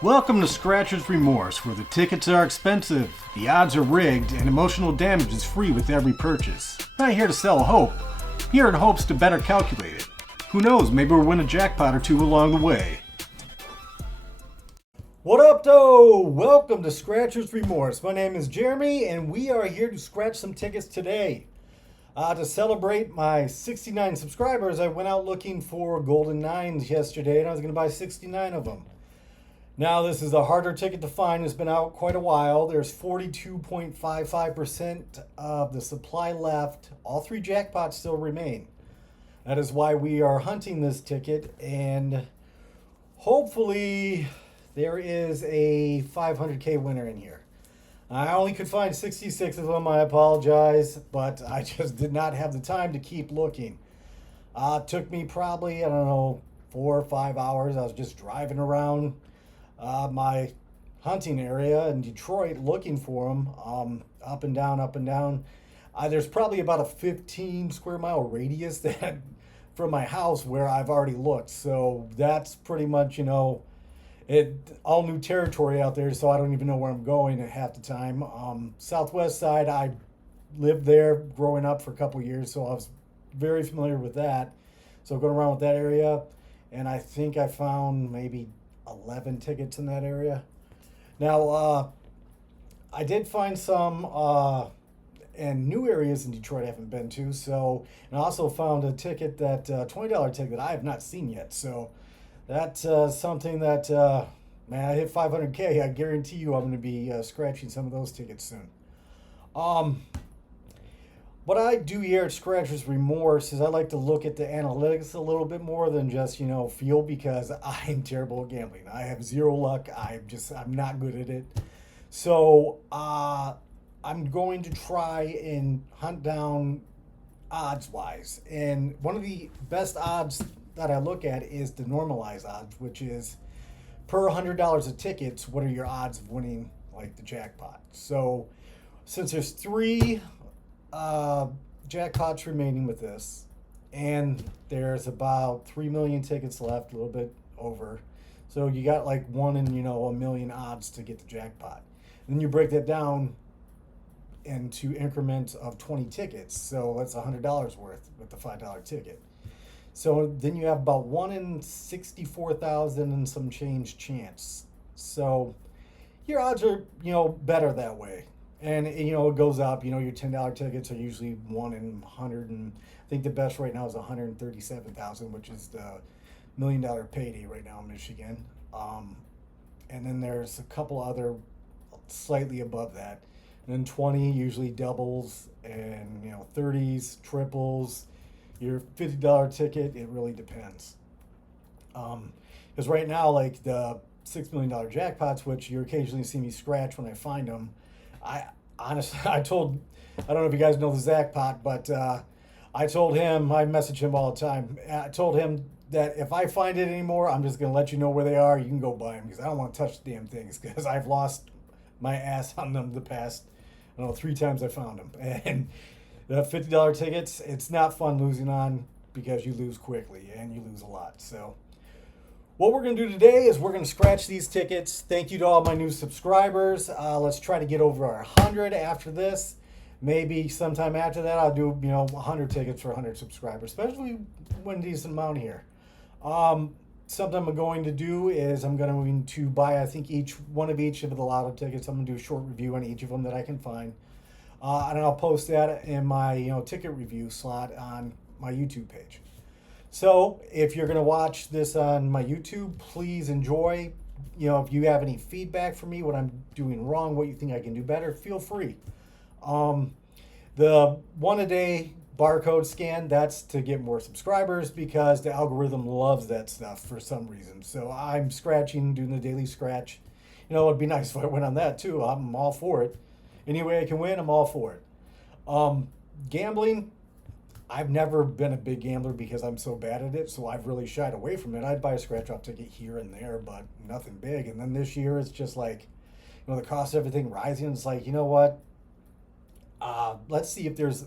Welcome to Scratchers Remorse, where the tickets are expensive, the odds are rigged, and emotional damage is free with every purchase. Not here to sell hope, here in hopes to better calculate it. Who knows, maybe we'll win a jackpot or two along the way. What up, though? Welcome to Scratchers Remorse. My name is Jeremy, and we are here to scratch some tickets today. To celebrate my 69 subscribers, I went out looking for golden 9's yesterday, and I was going to buy 69 of them. Now, this is a harder ticket to find. It's been out quite a while. There's 42.55% of the supply left. All three jackpots still remain. That is why we are hunting this ticket, and hopefully there is a 500K winner in here. I only could find 66 of them. I apologize, but I just did not have the time to keep looking. It took me probably, 4 or 5 hours. I was just driving around my hunting area in Detroit looking for them, up and down, up and down. There's probably about a 15 square mile radius that from my house where I've already looked. So that's pretty much, all new territory out there. So I don't even know where I'm going at half the time. Southwest side, I lived there growing up for a couple years, so I was very familiar with that. So going around with that area, and I think I found maybe 11 tickets in that area. Now, I did find some in new areas in Detroit I haven't been to. So, and I also found a ticket that $20 ticket that I have not seen yet. So, that's something that man, I hit 500K. I guarantee you, I'm going to be scratching some of those tickets soon. What I do here at Scratchers Remorse is I like to look at the analytics a little bit more than just, feel, because I'm terrible at gambling. I have zero luck. I'm not good at it. So I'm going to try and hunt down odds-wise. And one of the best odds that I look at is the normalized odds, which is per $100 of tickets, what are your odds of winning, like, the jackpot? So since there's three jackpots remaining with this, and there's about 3 million tickets left, a little bit over, so you got like 1 in a million odds to get the jackpot. And then you break that down into increments of 20 tickets, so that's $100 worth with the $5 ticket. So then you have about 1 in 64,000 and some change chance. So your odds are better that way. And it goes up. Your $10 tickets are usually 1 in 100, and I think the best right now is 137,000, which is the $1 million payday right now in Michigan. And then there's a couple other slightly above that. And then 20 usually doubles, and 30s, triples. Your $50 ticket, it really depends. Because right now, like the $6 million jackpots, which you occasionally see me scratch when I find them, I honestly, I don't know if you guys know the Jackpot, but I told him, I message him all the time. I told him that if I find it anymore, I'm just going to let you know where they are. You can go buy them, because I don't want to touch the damn things, because I've lost my ass on them the past, 3 times I found them. And the $50 tickets, it's not fun losing on, because you lose quickly and you lose a lot. So what we're going to do today is we're going to scratch these tickets. Thank you to all my new subscribers. Let's try to get over our 100 after this. Maybe sometime after that, I'll do 100 tickets for 100 subscribers, especially when decent amount here. Something I'm going to do is I'm going to buy, I think, each of the lotto tickets. I'm going to do a short review on each of them that I can find. And I'll post that in my ticket review slot on my YouTube page. So if you're going to watch this on my YouTube, please enjoy. If you have any feedback for me, what I'm doing wrong, what you think I can do better, feel free. The 1 a day barcode scan, that's to get more subscribers, because the algorithm loves that stuff for some reason. So I'm scratching, doing the daily scratch. It'd be nice if I went on that too. I'm all for it. Any way I can win, I'm all for it. Gambling, I've never been a big gambler because I'm so bad at it, so I've really shied away from it. I'd buy a scratch-off ticket here and there, but nothing big. And then this year, it's just like, the cost of everything rising. It's like, what? Let's see if there's,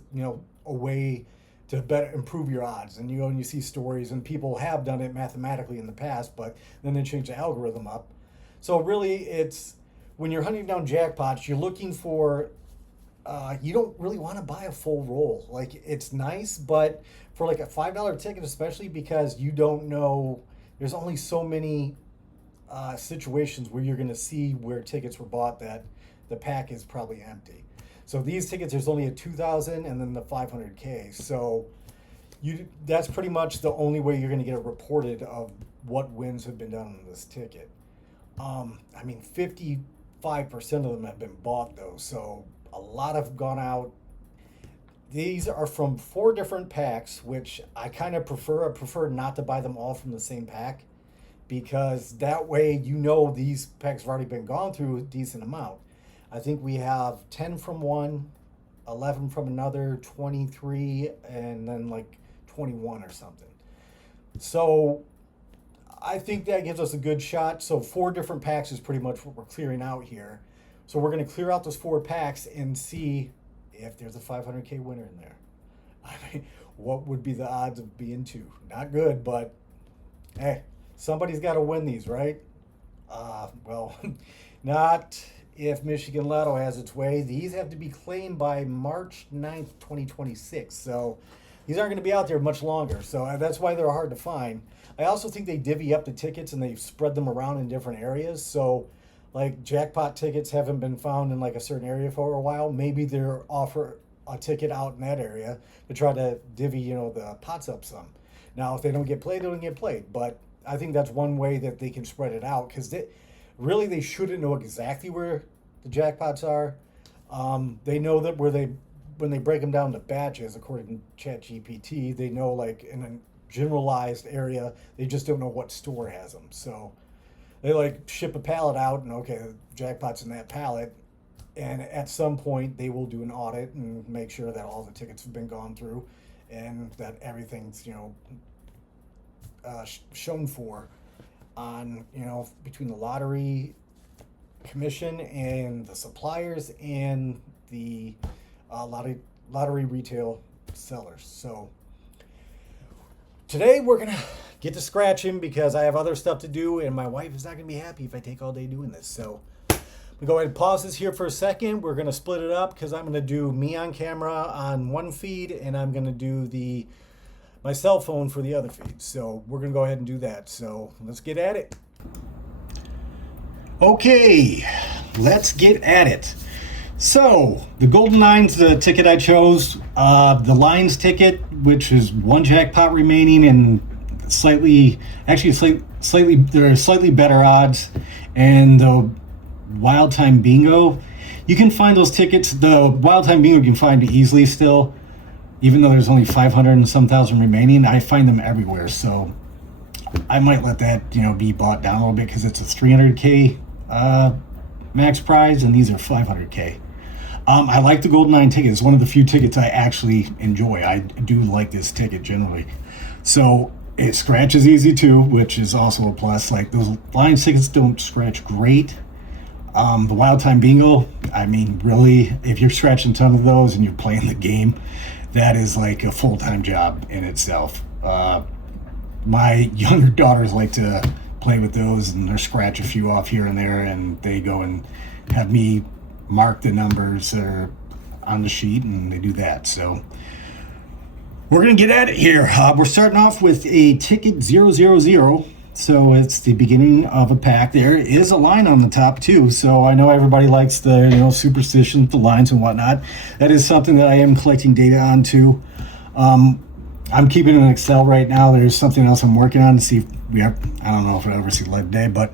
a way to better improve your odds. And and you see stories, and people have done it mathematically in the past, but then they change the algorithm up. So really, it's when you're hunting down jackpots, you're looking for. You don't really want to buy a full roll. Like it's nice, but for like a $5 ticket, especially because you don't know, there's only so many situations where you're going to see where tickets were bought that the pack is probably empty. So these tickets, there's only a 2,000 and then the 500K. So that's pretty much the only way you're going to get a reported of what wins have been done on this ticket. I mean, 55% of them have been bought though, so a lot have gone out. These are from 4 different packs, which I kind of prefer. I prefer not to buy them all from the same pack, because that way you know these packs have already been gone through a decent amount. I think we have 10 from one, 11 from another, 23, and then like 21 or something. So I think that gives us a good shot. So 4 different packs is pretty much what we're clearing out here. So we're going to clear out those 4 packs and see if there's a 500K winner in there. I mean, what would be the odds of being 2? Not good, but hey, somebody's got to win these, right? Well, not if Michigan Lotto has its way. These have to be claimed by March 9th, 2026. So these aren't going to be out there much longer. So that's why they're hard to find. I also think they divvy up the tickets and they spread them around in different areas. So like jackpot tickets haven't been found in like a certain area for a while. Maybe they're offer a ticket out in that area to try to divvy, the pots up some. Now, if they don't get played, they don't get played. But I think that's one way that they can spread it out, because they shouldn't know exactly where the jackpots are. They know that when they break them down to batches, according to ChatGPT, they know like in a generalized area, they just don't know what store has them. So they like ship a pallet out and okay, the jackpot's in that pallet. And at some point they will do an audit and make sure that all the tickets have been gone through and that everything's, shown for on, between the lottery commission and the suppliers and the lottery retail sellers. So today we're gonna get to scratching because I have other stuff to do and my wife is not gonna be happy if I take all day doing this. So we go ahead and pause this here for a second. We're gonna split it up because I'm gonna do me on camera on one feed and I'm gonna do my cell phone for the other feed. So we're gonna go ahead and do that. So let's get at it. Okay, let's get at it. So the Golden 9's the ticket I chose. The Lions ticket, which is 1 jackpot remaining and slightly there are slightly better odds, and the Wild Time Bingo. You can find those tickets. The Wild Time Bingo you can find easily still, even though there's only 500 and some thousand remaining. I find them everywhere, so I might let that be bought down a little bit because it's a 300K max prize, and these are 500K. I like the Golden 9 ticket. It's one of the few tickets I actually enjoy. I do like this ticket generally. So it scratches easy too, which is also a plus. Like those Lions tickets don't scratch great. The Wild Time Bingo, I mean, really, if you're scratching a ton of those and you're playing the game, that is like a full-time job in itself. My younger daughters like to play with those and they'll scratch a few off here and there, and they go and have me mark the numbers that are on the sheet, and they do that. So we're gonna get at it here. We're starting off with a ticket 000. So it's the beginning of a pack. There is a line on the top too. So I know everybody likes the superstition, the lines and whatnot. That is something that I am collecting data on too. I'm keeping an Excel right now. There's something else I'm working on to see if I don't know if it'll ever see light day, but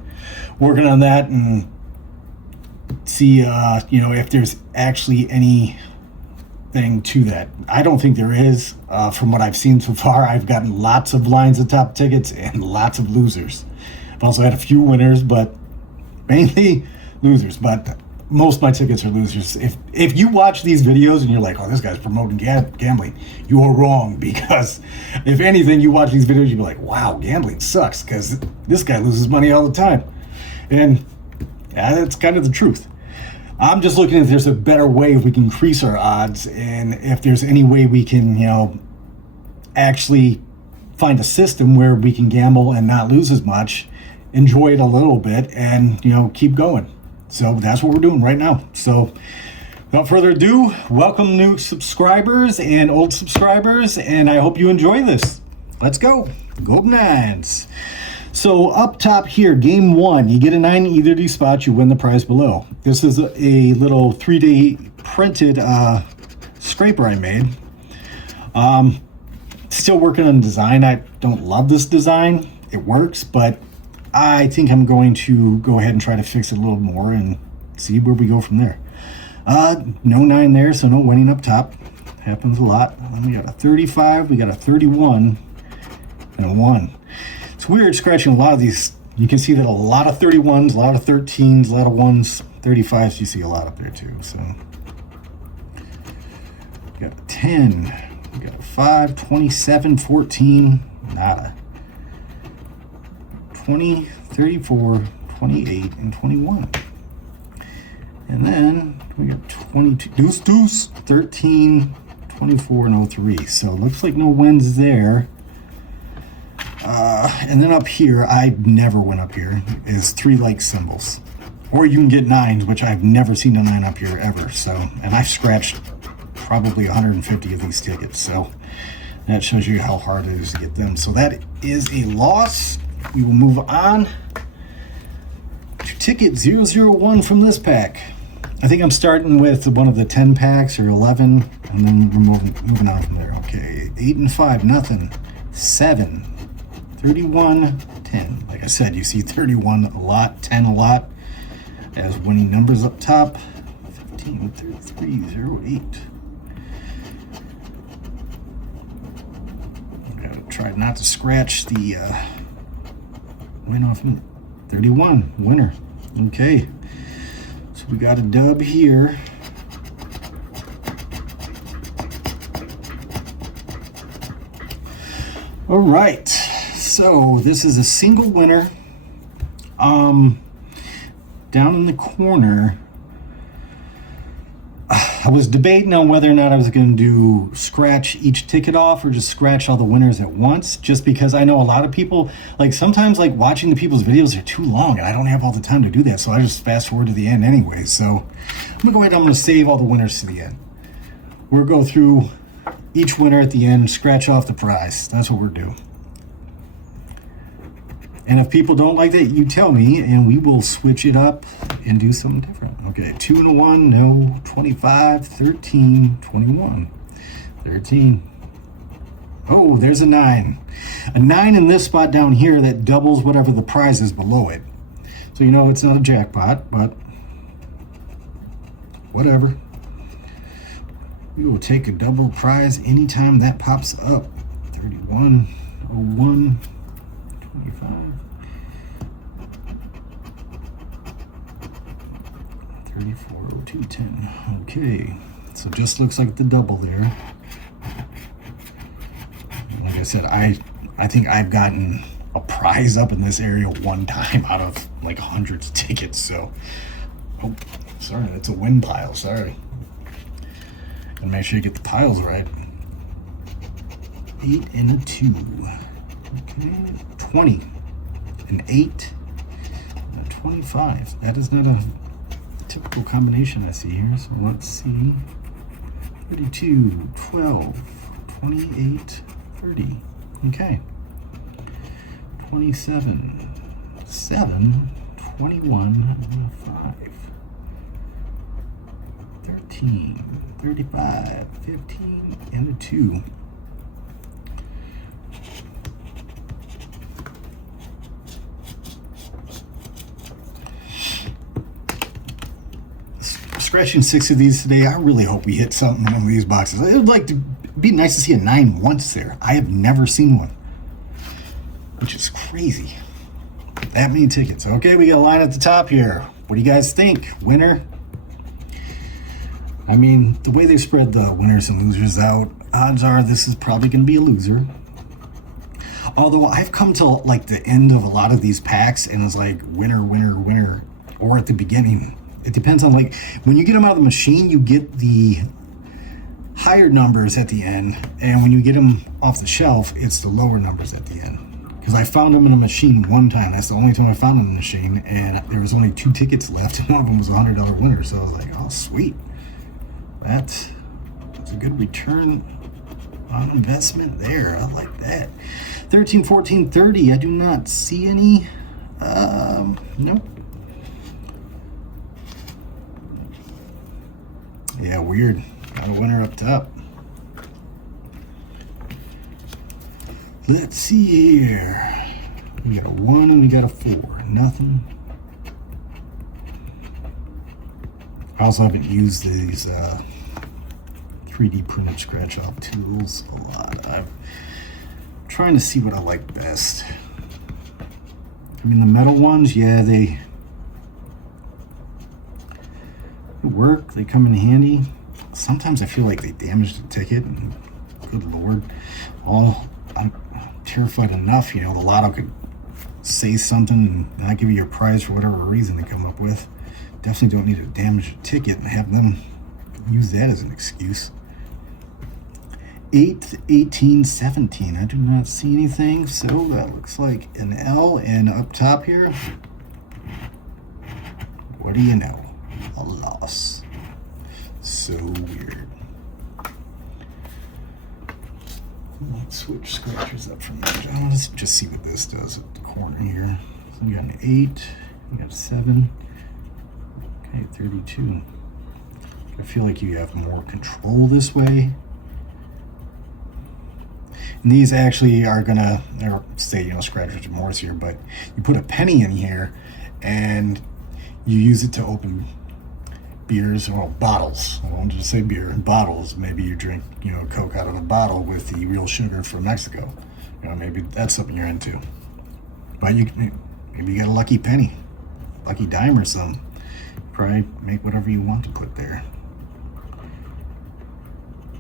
working on that and see if there's actually anything to that. I don't think there is. From what I've seen so far, I've gotten lots of lines of top tickets and lots of losers. I've also had a few winners, but mainly losers. But most of my tickets are losers. If you watch these videos and you're like, oh, this guy's promoting gambling, you are wrong, because if anything, you watch these videos, you'll be like, wow, gambling sucks because this guy loses money all the time. And yeah, that's kind of the truth. I'm just looking if there's a better way we can increase our odds, and if there's any way we can, actually find a system where we can gamble and not lose as much enjoy it a little bit and, you know, keep going. So that's what we're doing right now. So without further ado, welcome new subscribers and old subscribers, and I hope you enjoy this. Let's go. Golden 9's. So up top here, game 1, you get a 9 in either of these spots, you win the prize below. This is a little 3D printed scraper I made. Still working on design. I don't love this design. It works, but I think I'm going to go ahead and try to fix it a little more and see where we go from there. No 9 there, so no winning up top. Happens a lot. We got a 35, we got a 31, and a 1. It's weird scratching a lot of these. You can see that a lot of 31s, a lot of 13s, a lot of 1s, 35s, you see a lot up there too. So we got a 10, we got a 5, 27, 14, nada. 20, 34, 28, and 21. And then we got 22, deuce, deuce, 13, 24, and 03. So it looks like no wins there. And then up here, I never went up here, is 3 like symbols. Or you can get 9s, which I've never seen a 9 up here ever. So, and I've scratched probably 150 of these tickets. So that shows you how hard it is to get them. So that is a loss. We will move on to ticket 001 from this pack. I think I'm starting with one of the 10 packs or 11, and then we're moving on from there. Okay, 8 and 5, nothing. 7, 31, 10. Like I said, you see 31 a lot, 10 a lot as winning numbers up top. 15, 33, 08. Gotta try not to scratch the win off 31, winner. Okay, so we got a dub here. All right, so this is a single winner. Down in the corner, I was debating on whether or not I was going to do scratch each ticket off or just scratch all the winners at once, just because I know a lot of people, like sometimes like watching the people's videos are too long and I don't have all the time to do that, so I just fast forward to the end anyway. So I'm gonna go ahead and I'm gonna save all the winners to the end. We'll go through each winner at the end, scratch off the prize. That's what we're doing. And if people don't like that, you tell me and we will switch it up and do something different. Okay, 2 and a 1, no. 25, 13, 21, 13. Oh, there's a 9. A 9 in this spot down here that doubles whatever the prize is below it. So you know it's not a jackpot, but whatever. We will take a double prize anytime that pops up. 31, 01, 25. 34, 02, 10. Okay, so just looks like the double there. Like I said, I think I've gotten a prize up in this area one time out of like hundreds of tickets. So, oh, sorry, that's a win pile. Sorry. And make sure you get the piles right. 8 and a 2. Okay, 20, an 8, and a 25. That is not a typical combination I see here. So let's see. 32, 12, 28, 30. Okay. 27, 7, 21, 5. 13, 35, 15, and a 2. Scratching 6 of these today. I really hope we hit something in one of these boxes. It would like to be nice to see a 9 once there. I have never seen one, which is crazy. That many tickets. Okay, we got a line at the top here. What do you guys think? Winner? I mean, the way they spread the winners and losers out, odds are this is probably going to be a loser. Although I've come to like the end of a lot of these packs and it's like winner, winner, winner, or at the beginning. It depends on, like, when you get them out of the machine, you get the higher numbers at the end, and when you get them off the shelf, it's the lower numbers at the end. because I found them in a machine one time. That's the only time I found them in a machine, and there was only 2 tickets left, and one of them was a $100 winner. So I was like, oh, sweet. That's a good return on investment there. I like that. 13, 14, 30. I do not see any. Nope. Yeah, weird. Got a winner up top. Let's see here. We got a 1 and we got a 4. Nothing. I also haven't used these 3D printed scratch off tools a lot. I'm trying to see what I like best. I mean, the metal ones, yeah, they work. They come in handy. Sometimes I feel like they damage the ticket, and good lord. I'm terrified enough, you know, the lotto could say something and not give you your prize for whatever reason they come up with. Definitely don't need to damage a ticket and have them use that as an excuse. 8, 18, 17. I do not see anything, so that looks like an L. And up top here, what do you know? A loss. So weird. Let's switch scratchers up from there. Let's just see what this does at the corner here. So we got an 8, we got a 7, okay, 32. I feel like you have more control this way. And these actually are gonna, or say, you know, Scratchers Remorse here, but you put a penny in here and you use it to open beers, or bottles. I won't just say beer, bottles. Maybe you drink, you know, Coke out of a bottle with the real sugar from Mexico. You know, maybe that's something you're into. But maybe you got a lucky penny, lucky dime or something. Probably make whatever you want to put there.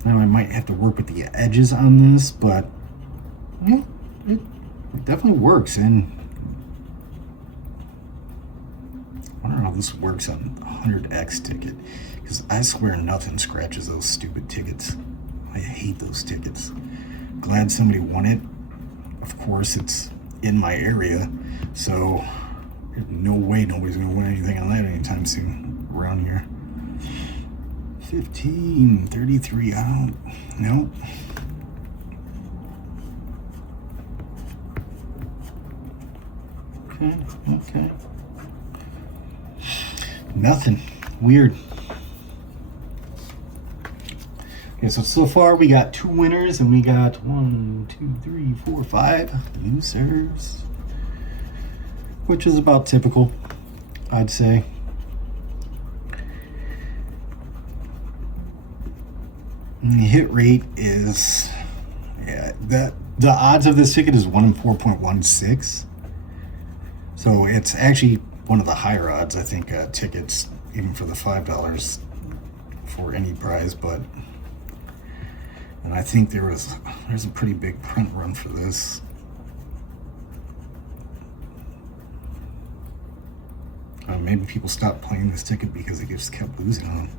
Now I might have to work with the edges on this, but yeah, it definitely works. And I wonder how this works on 100X ticket, because I swear nothing scratches those stupid tickets. I hate those tickets. Glad somebody won it. Of course, it's in my area, so there's no way nobody's gonna win anything on that anytime soon around here. 15, 33, I don't know. Okay. Nothing. Weird. Okay, so far we got 2 winners and we got 1, 2, 3, 4, 5 losers, which is about typical, I'd say. And the hit rate is, yeah, the odds of this ticket is 1 in 4.16. So it's actually one of the higher odds, I think, tickets, even for the $5 for any prize. But, and I think there's a pretty big print run for this. Maybe people stopped playing this ticket because they just kept losing on them.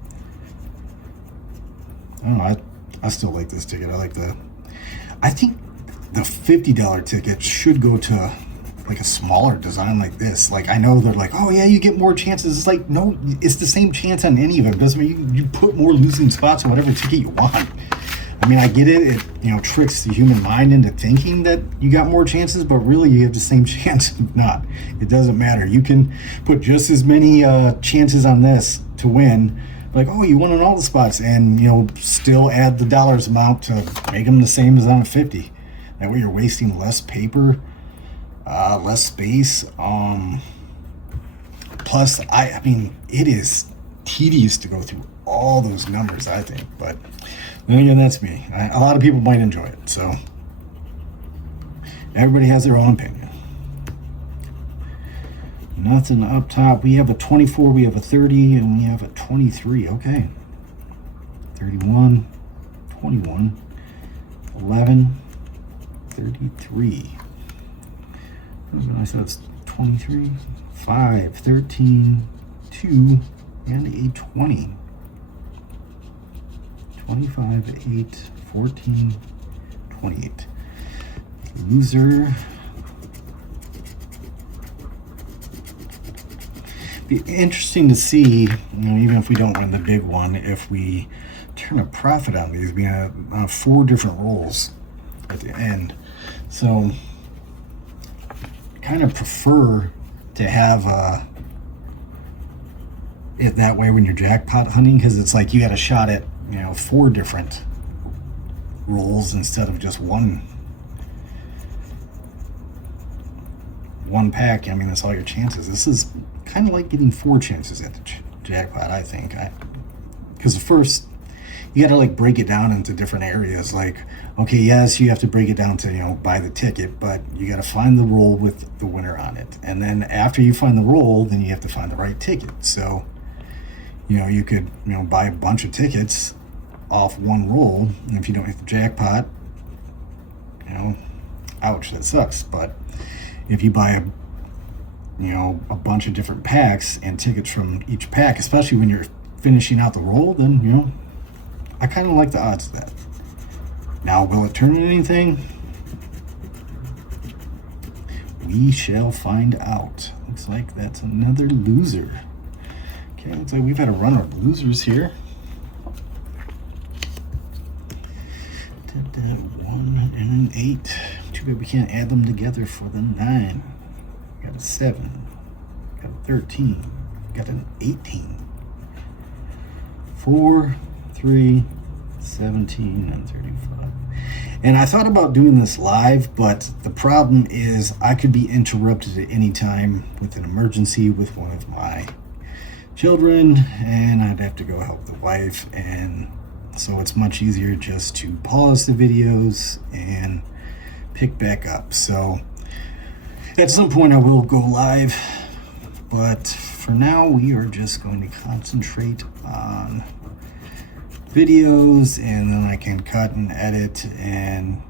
I don't know, I still like this ticket. I think the $50 ticket should go to like a smaller design like this. Like, I know they're like, oh yeah, you get more chances. It's like, no, it's the same chance on any of it. It doesn't mean you put more losing spots on whatever ticket you want. I mean, I get it. It, you know, tricks the human mind into thinking that you got more chances, but really you have the same chance. Not. It doesn't matter. You can put just as many chances on this to win. Like, oh, you won on all the spots, and, you know, still add the dollars amount to make them the same as on a 50. That way you're wasting less paper, less space. Plus, I mean, it is tedious to go through all those numbers, I think. But then again, that's me. A lot of people might enjoy it, so everybody has their own opinion. Nothing up top. We have a 24, we have a 30, and we have a 23. Okay. 31, 21, 11, 33. I said it's 23, 5, 13, 2, and a 20. 25, 8, 14, 28. Loser Be interesting to see, you know, even if we don't win the big one, if we turn a profit on these. We have 4 different rolls at the end. So I kind of prefer to have it that way when you're jackpot hunting, because it's like you got a shot at, you know, 4 different rolls instead of just one pack. I mean, that's all your chances. This is kind of like getting 4 chances at the jackpot, I think. Because first you got to like break it down into different areas. Like, okay, yes, you have to break it down to, you know, buy the ticket, but you got to find the roll with the winner on it. And then after you find the roll, then you have to find the right ticket. So, you know, you could, you know, buy a bunch of tickets off one roll, and if you don't hit the jackpot, you know, ouch, that sucks. But if you buy a bunch of different packs and tickets from each pack, especially when you're finishing out the roll, then, you know, I kind of like the odds of that. Now, will it turn into anything? We shall find out. Looks like that's another loser. Okay, looks like we've had a run of losers here. 1 and an 8. Too bad we can't add them together for the 9. Got a 7. Got a 13. Got an 18. 4, 3, 17, and 35. And I thought about doing this live, but the problem is I could be interrupted at any time with an emergency with one of my children, and I'd have to go help the wife, and so it's much easier just to pause the videos and pick back up. So at some point I will go live, but for now we are just going to concentrate on videos, and then I can cut and edit, and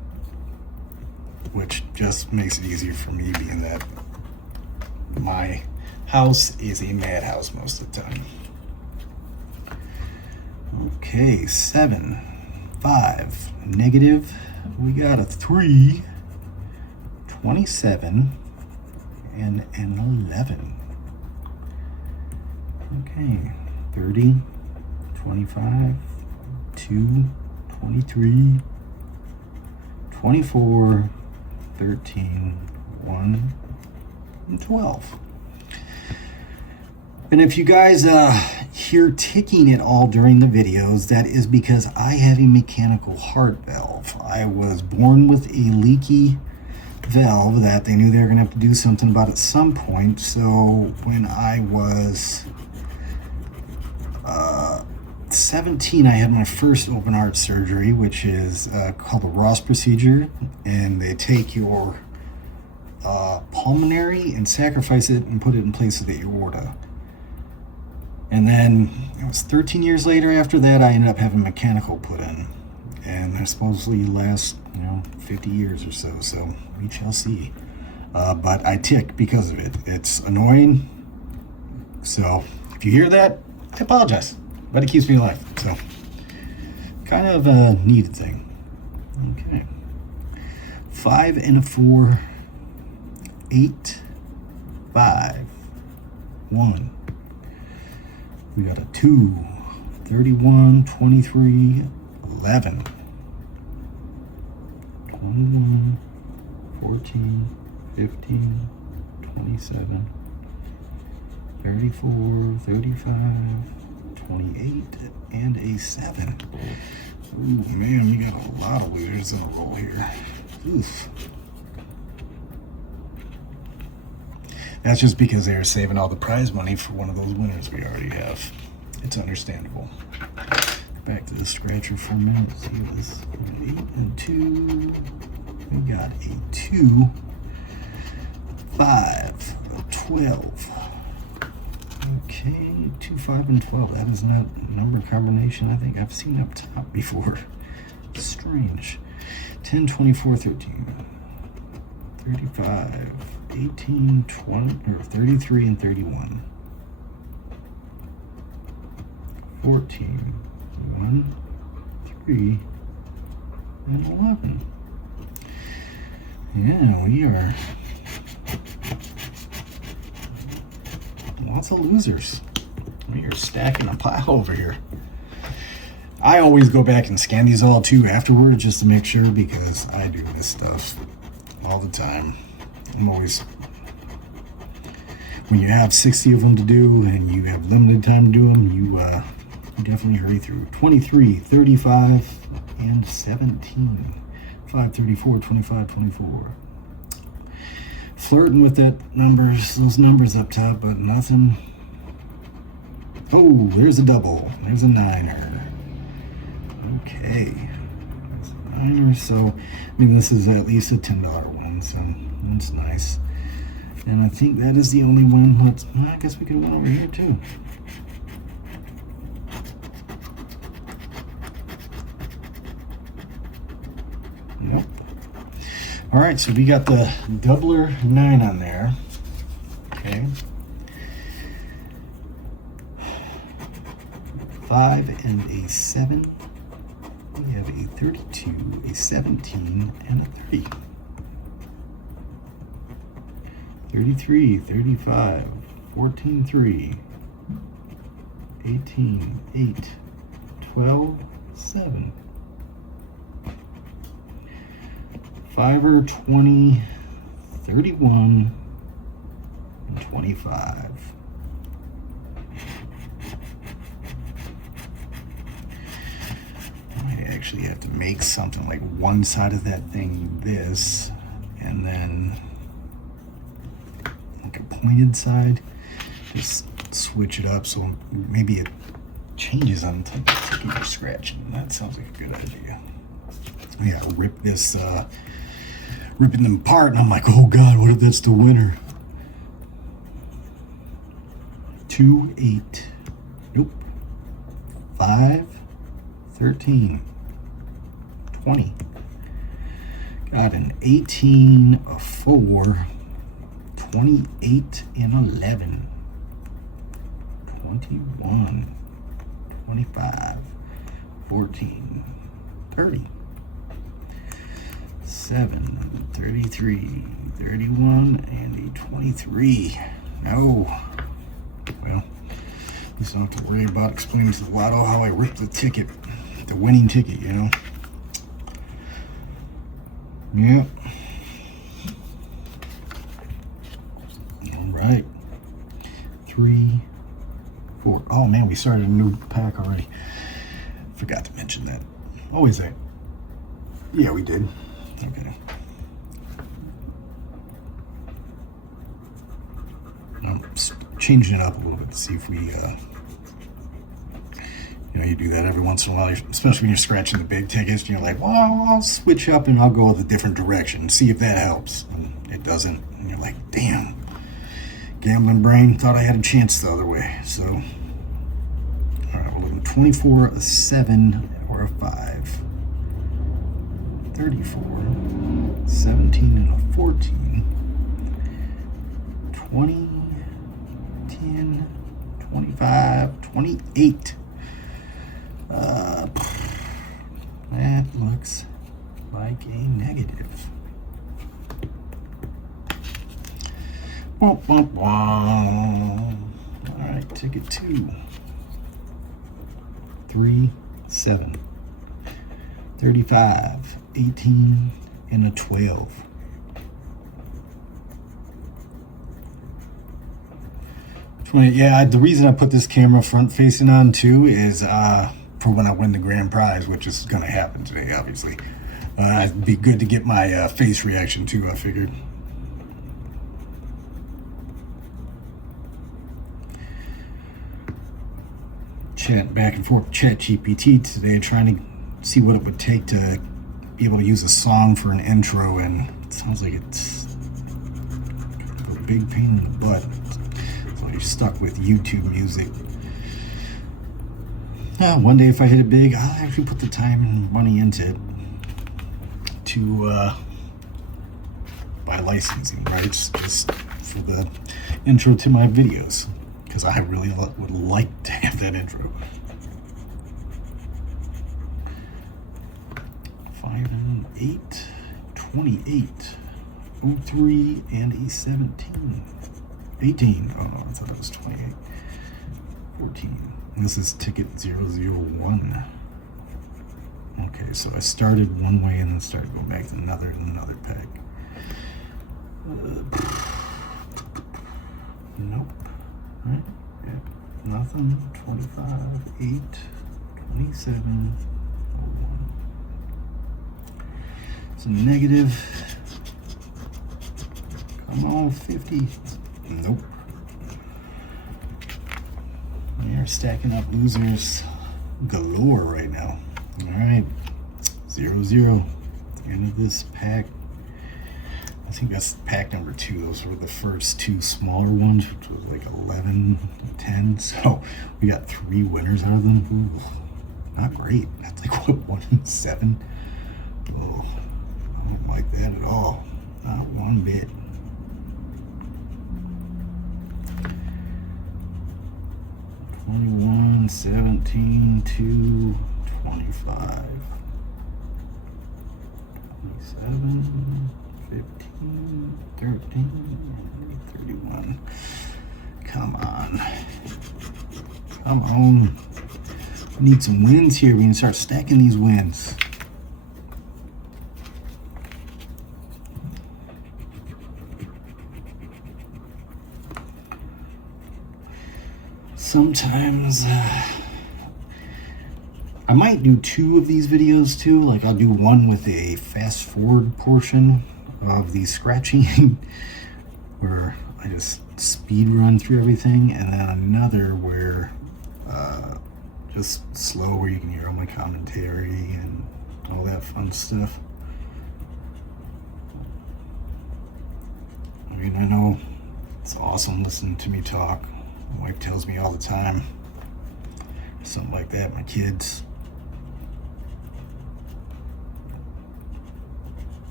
which just makes it easier for me, being that my house is a madhouse most of the time. Okay, 7, 5, negative. We got a 3, 27, and an 11. Okay, 30, 25, 2, 23, 24, 13, 1, and 12. And if you guys hear ticking at all during the videos, that is because I have a mechanical heart valve. I was born with a leaky valve that they knew they were going to have to do something about at some point. So when I was 17, I had my first open heart surgery, which is called the REMORSE procedure, and they take your pulmonary and sacrifice it and put it in place of the aorta. And then it was 13 years later after that, I ended up having mechanical put in, and they're supposedly last, 50 years or so. So we shall see. But I tick because of it. It's annoying. So if you hear that, I apologize, but it keeps me alive. So kind of a needed thing. Okay. 5 and a 4, 8, 5, 1. We got a 2, 31, 23, 11, 21, 14, 15, 27, 34, 35, 28, and a 7. Ooh, man, we got a lot of losers in a row here. Oof. That's just because they were saving all the prize money for one of those winners we already have. It's understandable. Back to the scratcher for a minute. See this. 8 and 2. We got a 2, 5, a 12. Okay, 2, 5, and 12. That is not a number combination I think I've seen up top before. Strange. 10, 24, 13. 35. 18, 20, or 33, and 31. 14, 1, 3, and 11. Yeah, we are lots of losers. We're stacking a pile over here. I always go back and scan these all too afterwards just to make sure, because I do this stuff all the time. I'm always, when you have 60 of them to do and you have limited time to do them, you definitely hurry through. 23, 35, and 17. 5, 34, 25, 24. Flirting with those numbers up top, but nothing. Oh, there's a double. There's a niner. Okay. Niner, so, I mean, this is at least a $10 one, so that's nice. And I think that is the only one. I guess we could have went over here too. Nope. All right, so we got the doubler 9 on there. Okay. 5 and a 7. We have a 32, a 17, and a 30. 33, 35, 14, 3, 18, 8, 12, 7. 5er, 20, 31, and 25. I might actually have to make something like one side of that thing this, and then like a pointed side. Just switch it up so maybe it changes on the type of ticket you're scratching. That sounds like a good idea. Yeah, rip this, ripping them apart, and I'm like, oh God, what if that's the winner? 2, 8, nope. 5, 13, 20. Got an 18, a 4, 28, and 11. 21, 25, 14, 30. 7, 33, 31, and a 23. No. Well, just don't have to worry about explaining to the lotto how I ripped the ticket, the winning ticket, you know? Yep. All right. 3, 4. Oh man, we started a new pack already. Forgot to mention that. Always that. Yeah, we did. Okay. I'm changing it up a little bit to see if we, you know, you do that every once in a while, especially when you're scratching the big tickets, and you're like, well, I'll switch up and I'll go with a different direction, see if that helps. And it doesn't. And you're like, damn, gambling brain, thought I had a chance the other way. So, all right, we're looking 24, a 7, or a 5. 34, 17, and a 14, 20, 10, 25, 28. That looks like a negative. Womp, womp, womp. All right, ticket 2. 3, 7, 35, 18, and a 12. Yeah, the reason I put this camera front facing on too is for when I win the grand prize, which is going to happen today, obviously. It'd be good to get my face reaction too, I figured. Chat back and forth, ChatGPT today, trying to see what it would take to be able to use a song for an intro, and it sounds like it's a big pain in the butt. So you're stuck with YouTube music. One day if I hit it big, I'll actually put the time and money into it to buy licensing rights just for the intro to my videos, because I really would like to have that intro. 5 and 8, 28, 03, and a 17. 18. Oh no, I thought it was 28. 14. And this is ticket 001. Okay, so I started one way and then started going back to another pack. Nope. Right? Yeah. Nothing. 25, 8, 27, 01. It's a negative. Come on, 50. Nope. They're stacking up losers galore right now. Alright. 0, 0. The end of this pack. I think that's pack number 2. Those were the first 2 smaller ones, which was like 11, 10. So we got 3 winners out of them. Ooh, not great. That's like what, 1 in 7? Oh, I don't like that at all. Not one bit. $21, 17, 2, 25, 27, 15, 13, 31. Come on. Come on. We need some wins here. We need to start stacking these wins. Sometimes I might do 2 of these videos too. Like I'll do one with a fast forward portion of the scratching where I just speed run through everything, and then another where just slow, where you can hear all my commentary and all that fun stuff. I mean, I know it's awesome listening to me talk. My wife tells me all the time, something like that, my kids.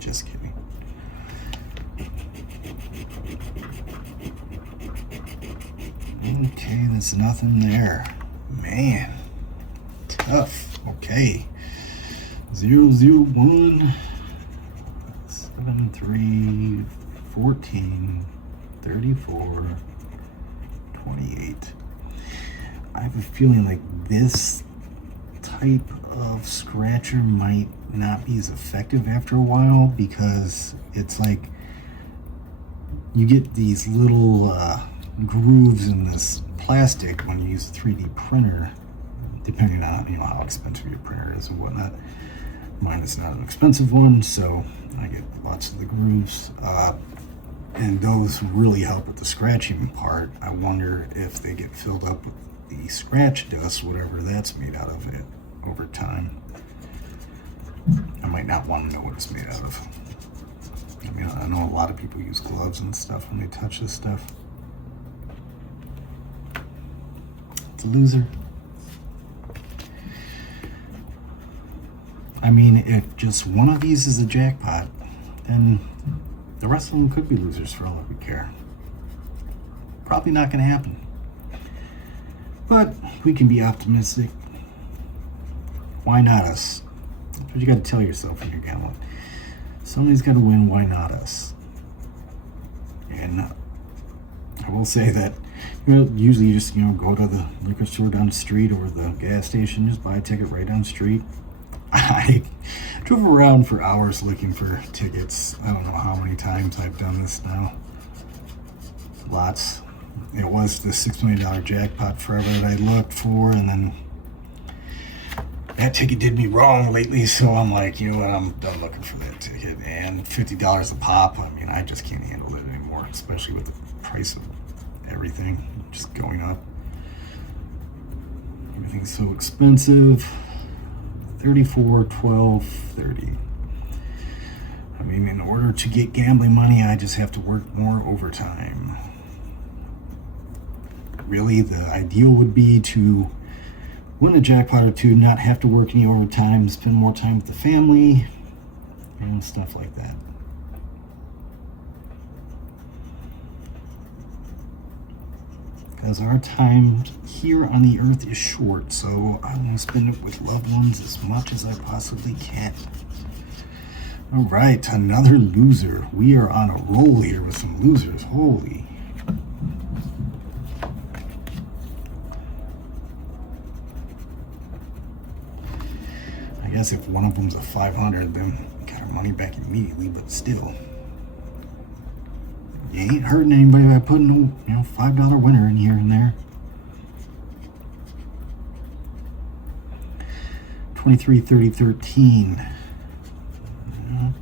Just kidding. Okay, there's nothing there. Man, tough. Okay. 0, 0, 1, 7, 3, 14, 34, 28. I have a feeling like this type of scratcher might not be as effective after a while, because it's like you get these little grooves in this plastic when you use a 3D printer, depending on how expensive your printer is and whatnot. Mine is not an expensive one, so I get lots of the grooves, and those really help with the scratching part. I wonder if they get filled up with the scratch dust, whatever that's made out of, it over time. I might not want to know what it's made out of. I mean, I know a lot of people use gloves and stuff when they touch this stuff. It's a loser. I mean, if just one of these is a jackpot, then the rest of them could be losers for all that we care. Probably not going to happen. But we can be optimistic. Why not us? That's what you got to tell yourself when you're gambling. Somebody's got to win. Why not us? And I will say that usually you just go to the liquor store down the street or the gas station, just buy a ticket right down the street. I drove around for hours looking for tickets. I don't know how many times I've done this now. Lots. It was the $6 million jackpot forever that I looked for, and then that ticket did me wrong lately, so I'm like, you know what, I'm done looking for that ticket. And $50 a pop, I mean, I just can't handle it anymore, especially with the price of everything just going up. Everything's so expensive. 34, 12, 30. I mean, in order to get gambling money, I just have to work more overtime. Really, the ideal would be to win a jackpot or two, not have to work any overtime, spend more time with the family, and stuff like that. Because our time here on the earth is short, so I want to spend it with loved ones as much as I possibly can. All right, another loser. We are on a roll here with some losers. Holy. I guess if one of them's a 500, then we got our money back immediately, but still. You ain't hurting anybody by putting, you know, $5 winner in here and there. 23, 30, 13. No.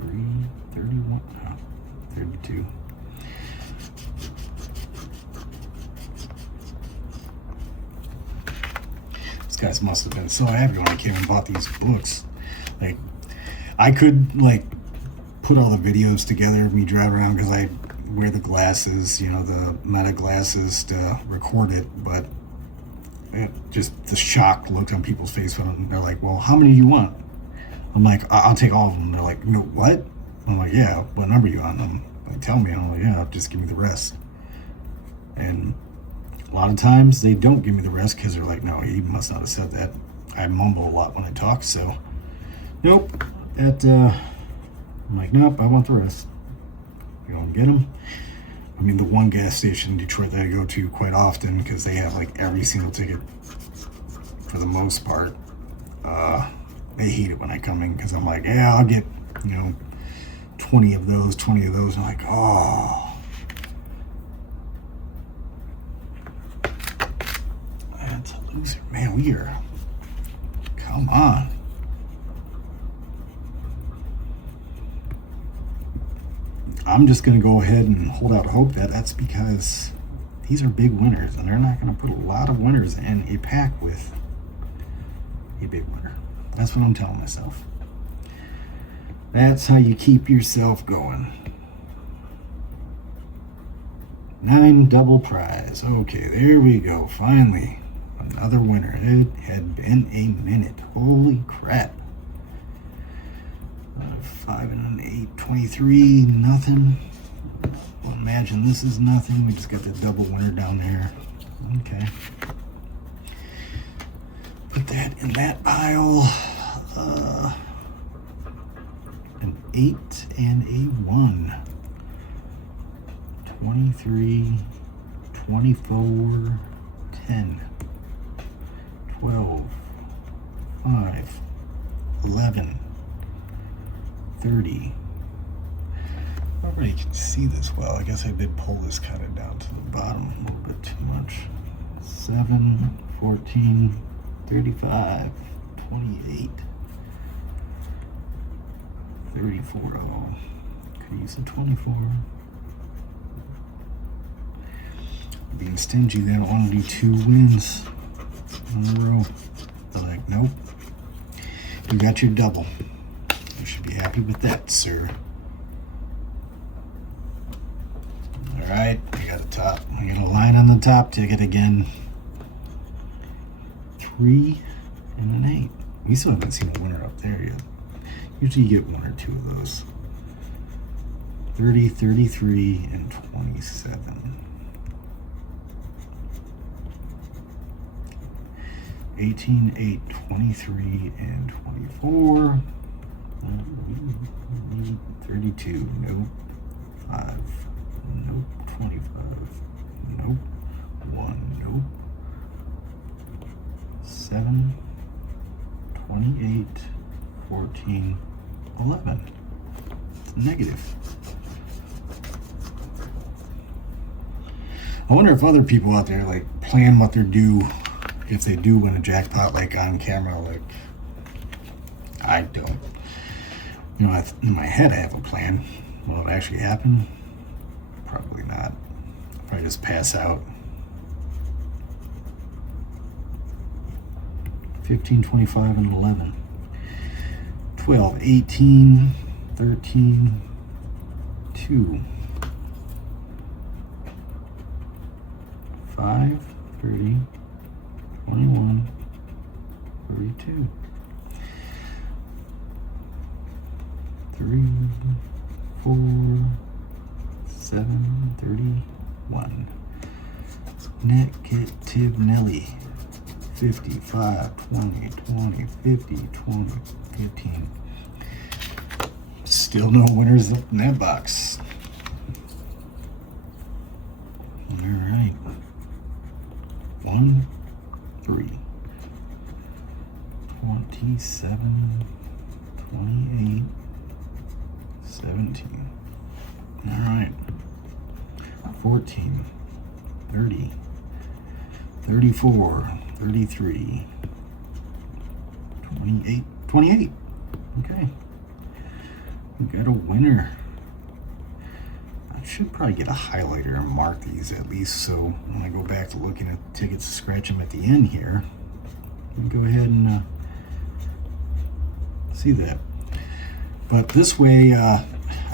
3, 31, 32. These guys must have been so happy when I came and bought these books. Like, I could, like, put all the videos together of me driving around because I wear the glasses, you know, the Meta glasses to record it, but just the shock looked on people's face when they're like, well, how many do you want? I'm like, I'll take all of them. They're like, no, what? I'm like, yeah, what number are you on them? Like, tell me. I'm like, yeah, just give me the rest. And a lot of times they don't give me the rest because they're like, no, he must not have said that. I mumble a lot when I talk, so nope. I'm like, nope, I want the rest. You don't get them. I mean, the one gas station in Detroit that I go to quite often, because they have like every single ticket for the most part, they hate it when I come in because I'm like, yeah, I'll get, you know, 20 of those. I'm like, oh. That's a loser. Man, we are, come on. I'm just going to go ahead and hold out hope that that's because these are big winners, and they're not going to put a lot of winners in a pack with a big winner. That's what I'm telling myself. That's how you keep yourself going. 9 double prize. Okay, there we go. Finally, another winner. It had been a minute. Holy crap. 5 and an 8, 23, nothing. Well, imagine this is nothing. We just got the double winner down there. Okay. Put that in that pile. An 8 and a 1. 23, 24, 10, 12, 5, 11, 30. Nobody can see this well. I guess I did pull this kind of down to the bottom a little bit too much. 7, 14, 35, 28, 34. Oh, could use a 24. Being stingy, they don't want to do 2 wins in a row. They're like, nope. You got your double. You should be happy with that, sir. Alright, I got a top. I got a line on the top ticket again. 3 and an 8. We still haven't seen a winner up there yet. Usually you get 1 or 2 of those. 30, 33, and 27. 18, 8, 23, and 24. 32, nope. 5, nope. 25, nope. 1, nope. 7, 28, 14, 11. It's negative. I wonder if other people out there like plan what they're due if they do win a jackpot, like on camera. Like, I don't. You know, in my head I have a plan. Will it actually happen? Probably not. I'll probably just pass out. 15, 25, and 11. 12, 18, 13, 2. 5, 30, 21, 32. 3, 4, 7, 31. Negative Nelly. 55, 20, 20, 50, 20, 15. Still no winners in that box. All right. 1, 3, 27, 28, 17. All right. 14, 30, 34, 33, 28, 28. Okay. We got a winner. I should probably get a highlighter and mark these at least, so when I go back to looking at the tickets to scratch them at the end here, we can go ahead and see that. But this way, I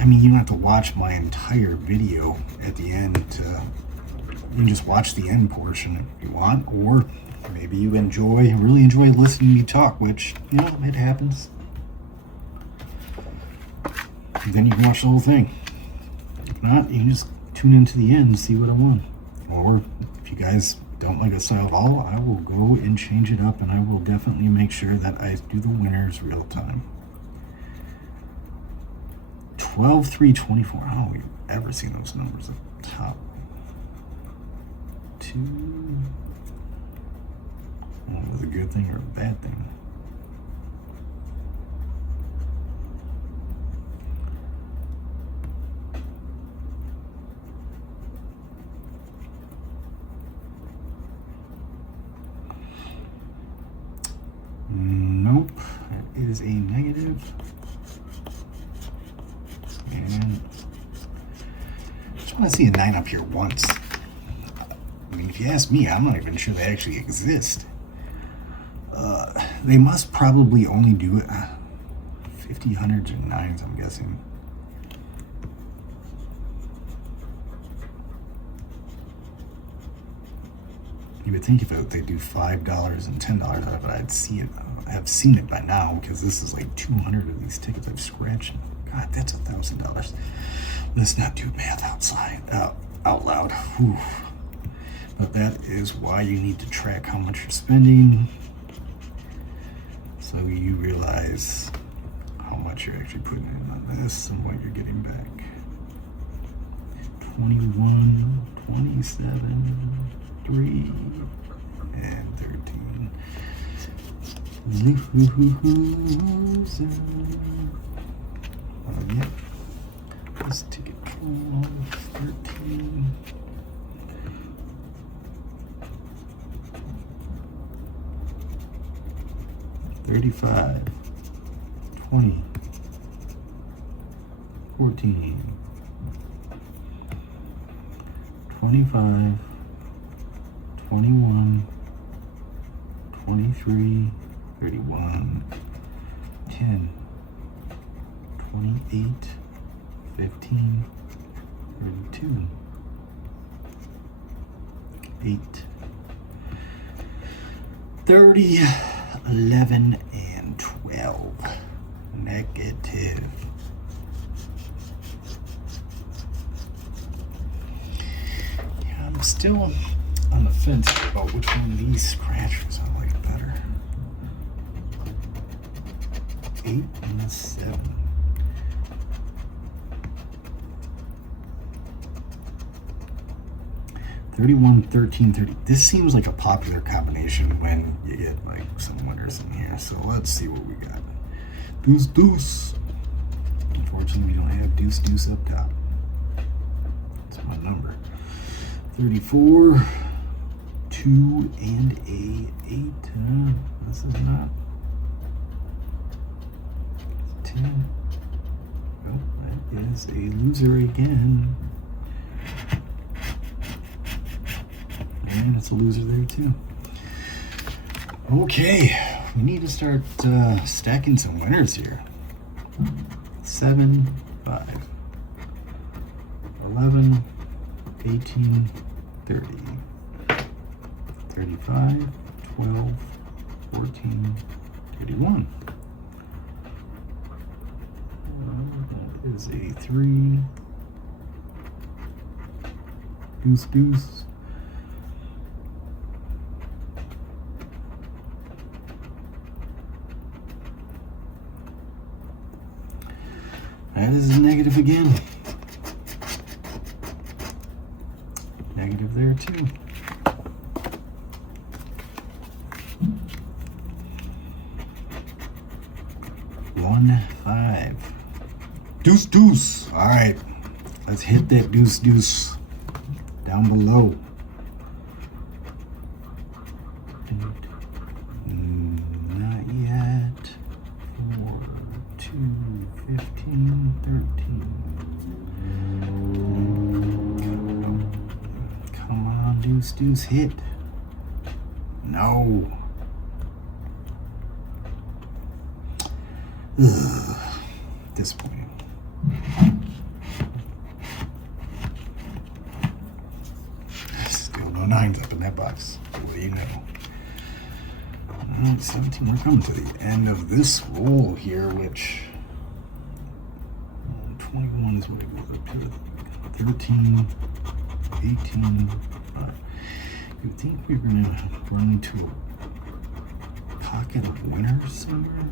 mean, you don't have to watch my entire video at the end. You can just watch the end portion if you want, or maybe you really enjoy listening to me talk, which, you know, it happens. And then you can watch the whole thing. If not, you can just tune into the end and see what I won. Or if you guys don't like a style of all, I will go and change it up, and I will definitely make sure that I do the winners real time. 12, 3, 24. I don't know if you've ever seen those numbers at the top. 2. I don't know if it's a good thing or a bad thing. Nope, that is a negative. And I just want to see a 9 up here once. I mean, if you ask me, I'm not even sure they actually exist. They must probably only do 50, 100s, and 9s, I'm guessing. You would think if they do $5 and $10 out of it, I'd see it. Have seen it by now, because this is like 200 of these tickets I've scratched. God, that's $1,000. Let's not do math out loud. Whew. But that is why you need to track how much you're spending, so you realize how much you're actually putting in on this and what you're getting back. 21, 27, 3, and 13. Loser. Oh, yeah. This ticket pool, 13. $35, 20, 14, 25, 21, 23, 31, 10, 28, 15, 32, 8, 30, 11, and 12. Negative. Yeah, I'm still on the fence about which one of these scratchers I like better. 8 and 7. $31, $13, $30. This seems like a popular combination when you get like some winners in here. So let's see what we got. Deuce, deuce. Unfortunately, we don't have deuce, deuce up top. That's my number. 34, 2, and a 8. This is not 10. Oh, that is a loser again. And it's a loser there too. Okay, we need to start stacking some winners here. 7, 5, 11, 18, 30, 35, 12, 14, 31. That is a 3. Deuce, deuce. That is a negative again. Negative there too. One, 5. Deuce, deuce. All right, let's hit that deuce, deuce down below. Not yet. 4, 2, 15, 13. Come on, deuce, deuce, hit. No. Ugh. Disappointing. Still no 9's up in that box. What do you know? Alright, 17. We're coming to the end of this roll here, which 21 is what it goes up to. 13, 18. You think we're gonna run into a pocket of winners somewhere?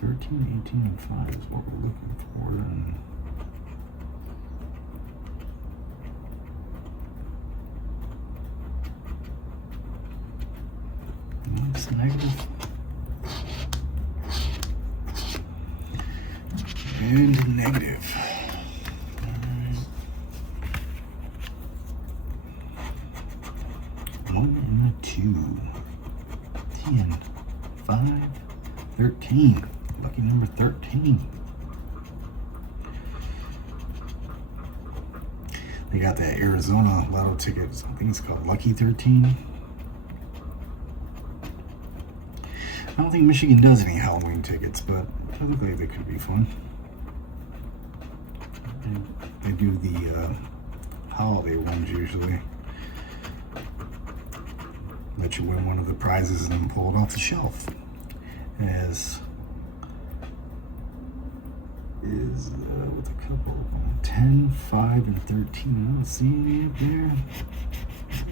13, 18, and 5 is what we're looking for. And it's negative. And negative. Alright. 1 and a 2. 10, 5, 13. Lucky number 13. They got that Arizona lotto ticket. I think it's called Lucky 13. I don't think Michigan does any Halloween tickets, but I look like they could be fun. They do the holiday ones usually. Let you win one of the prizes and then pull it off the shelf. As is with a couple 10, 5, and 13. I don't see any up there.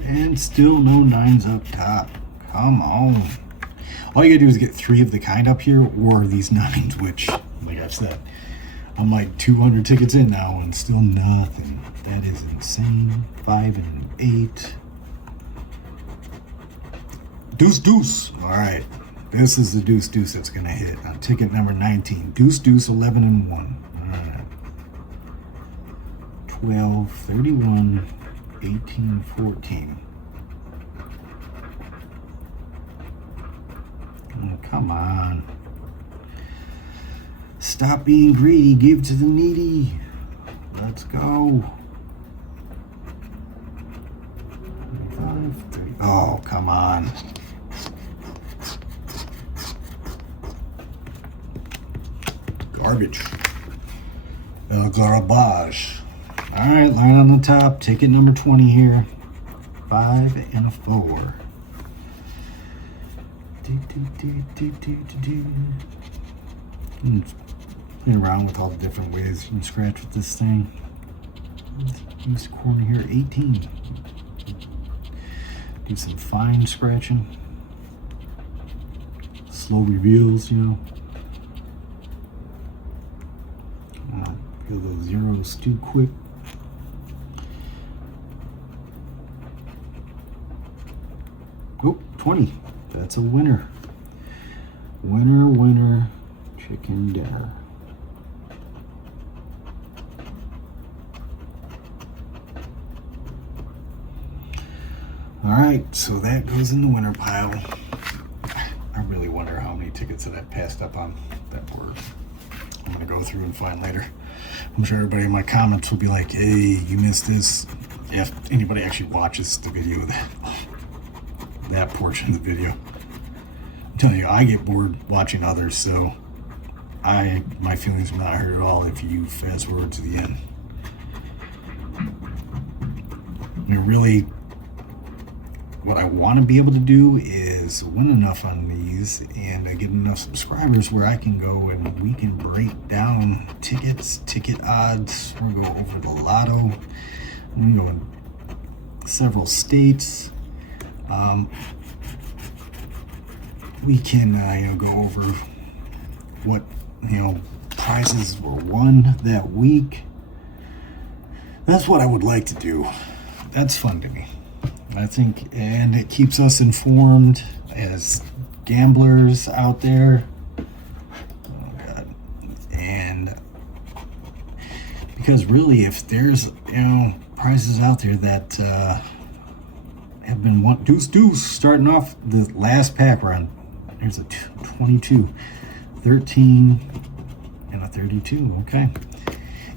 And still no 9's up top. Come on. All you gotta do is get 3 of the kind up here, or these 9's, which, like I've said, I'm like 200 tickets in now and still nothing. That is insane. 5 and 8. Deuce, deuce. All right. This is the deuce, deuce that's gonna hit on ticket number 19. Deuce, deuce, 11 and 1. All right. 12, 31, 18, 14. Oh, come on. Stop being greedy. Give to the needy. Let's go. 25, 30. Oh, come on. Garbage. Garbage. All right, line on the top. Ticket number 20 here. 5 and a 4. Playing around with all the different ways you can scratch with this thing. Use the corner here, 18. Do some fine scratching. Slow reveals, you know. Feel those zeros too quick. Oh, 20. That's a winner. Winner, winner, chicken dinner. All right, so that goes in the winner pile. I really wonder how many tickets that I passed up on that board. I'm gonna go through and find later. I'm sure everybody in my comments will be like, hey, you missed this. If anybody actually watches the video, that portion of the video. I'm telling you, I get bored watching others, so my feelings are not hurt at all if you fast forward to the end. You know, really, what I want to be able to do is win enough on these and get enough subscribers where I can go and we can break down tickets, ticket odds. We're going to go over the lotto. We can go in several states. we can go over what prizes were won that week. That's what I would like to do. That's fun to me, I think, and it keeps us informed as gamblers out there. Oh God. And because really, if there's prizes out there that have been deuce starting off the last pack run, there's a 22, 13, and a 32. Okay,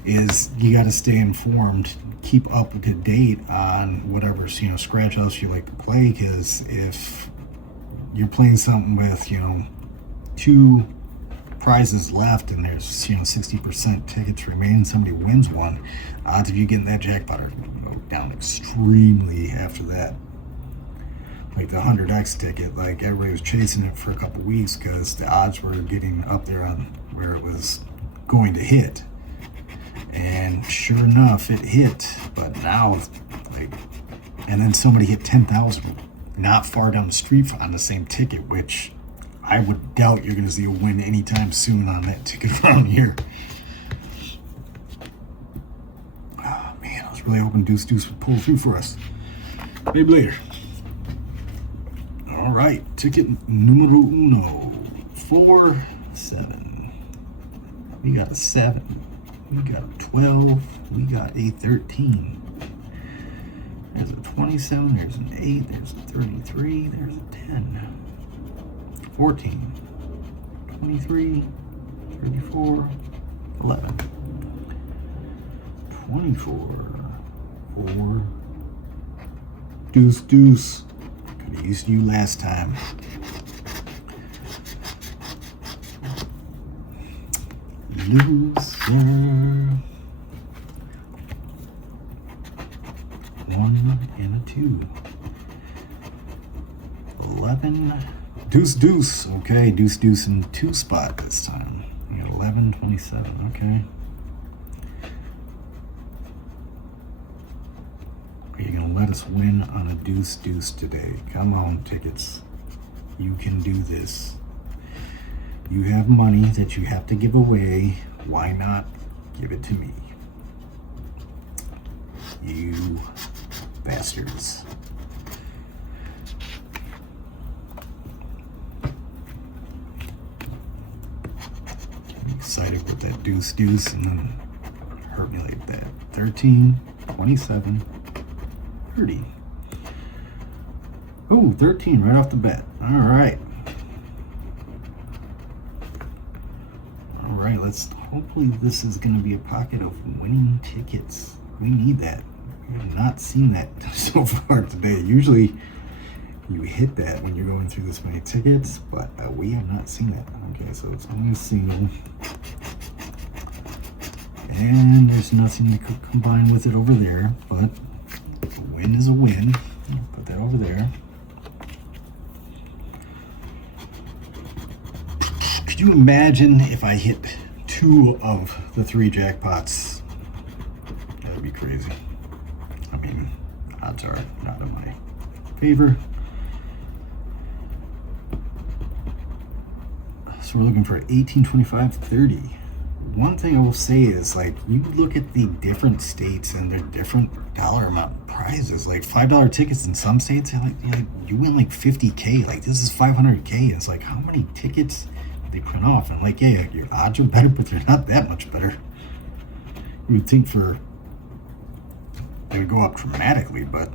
is you got to stay informed, keep up to date on whatever scratch house you like to play, because if you're playing something with 2 prizes left and there's 60% tickets remaining, somebody wins one, odds of you getting that jackpot are going to go down extremely after that. Like the 100x ticket, like everybody was chasing it for a couple weeks because the odds were getting up there on where it was going to hit, and sure enough it hit. But now and then somebody hit 10,000 not far down the street on the same ticket, which I would doubt you're going to see a win anytime soon on that ticket around here. Oh man, I was really hoping Deuce would pull through for us. Maybe later. All right, ticket numero uno, 4, 7. We got a 7. We got a 12. We got a 13. There's a 27. There's an 8. There's a 33. There's a 10. 14. 23. 34. 11. 24. 4. Deuce. Could have used you last time. Loser. 1 and a 2. 11. Deuce. Okay, deuce in 2 spot this time. 11, 27. Okay. You're gonna let us win on a deuce today. Come on, tickets. You can do this. You have money that you have to give away. Why not give it to me? You bastards. I'm excited with that deuce and then hurt me like that. 13, 27, 30. Oh, 13 right off the bat. All right. Hopefully this is going to be a pocket of winning tickets. We need that. We have not seen that so far today. Usually you hit that when you're going through this many tickets, but we have not seen that. Okay, so it's only a single. And there's nothing to combine with it over there, but a win is a win. I'll put that over there. Could you imagine if I hit 2 of the 3 jackpots? That'd be crazy. I mean, odds are not in my favor. So we're looking for 18, 25, 30. One thing I will say is, like, you look at the different states and their different dollar amount prizes. Like $5 tickets in some states, you win like 50K. Like, this is 500K. It's like, how many tickets they print off? And like, yeah, your odds are better, but they're not that much better. You would think they would go up dramatically, but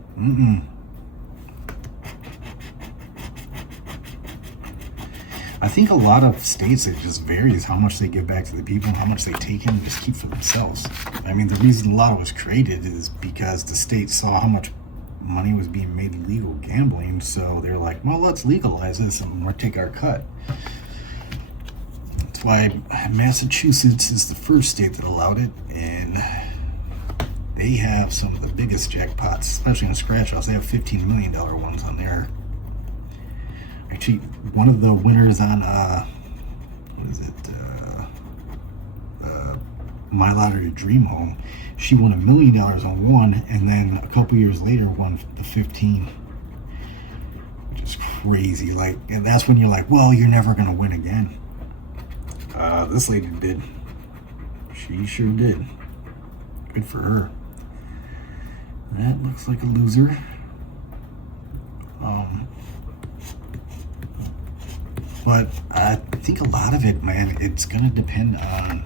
I think a lot of states, it just varies how much they give back to the people, how much they take in and just keep for themselves. I mean, the reason Lotto was created is because the state saw how much money was being made illegal gambling, so they're like, well, let's legalize this and we'll take our cut. That's why Massachusetts is the first state that allowed it, and they have some of the biggest jackpots, especially on Scratch House. They have $15 million ones on there. Actually, one of the winners on My Lottery Dream Home, she won $1 million on one, and then a couple years later won the 15, which is crazy. Like, and that's when you're like, well, you're never gonna win again. This lady did. She sure did. Good for her. That looks like a loser. But I think a lot of it, man, it's gonna depend on,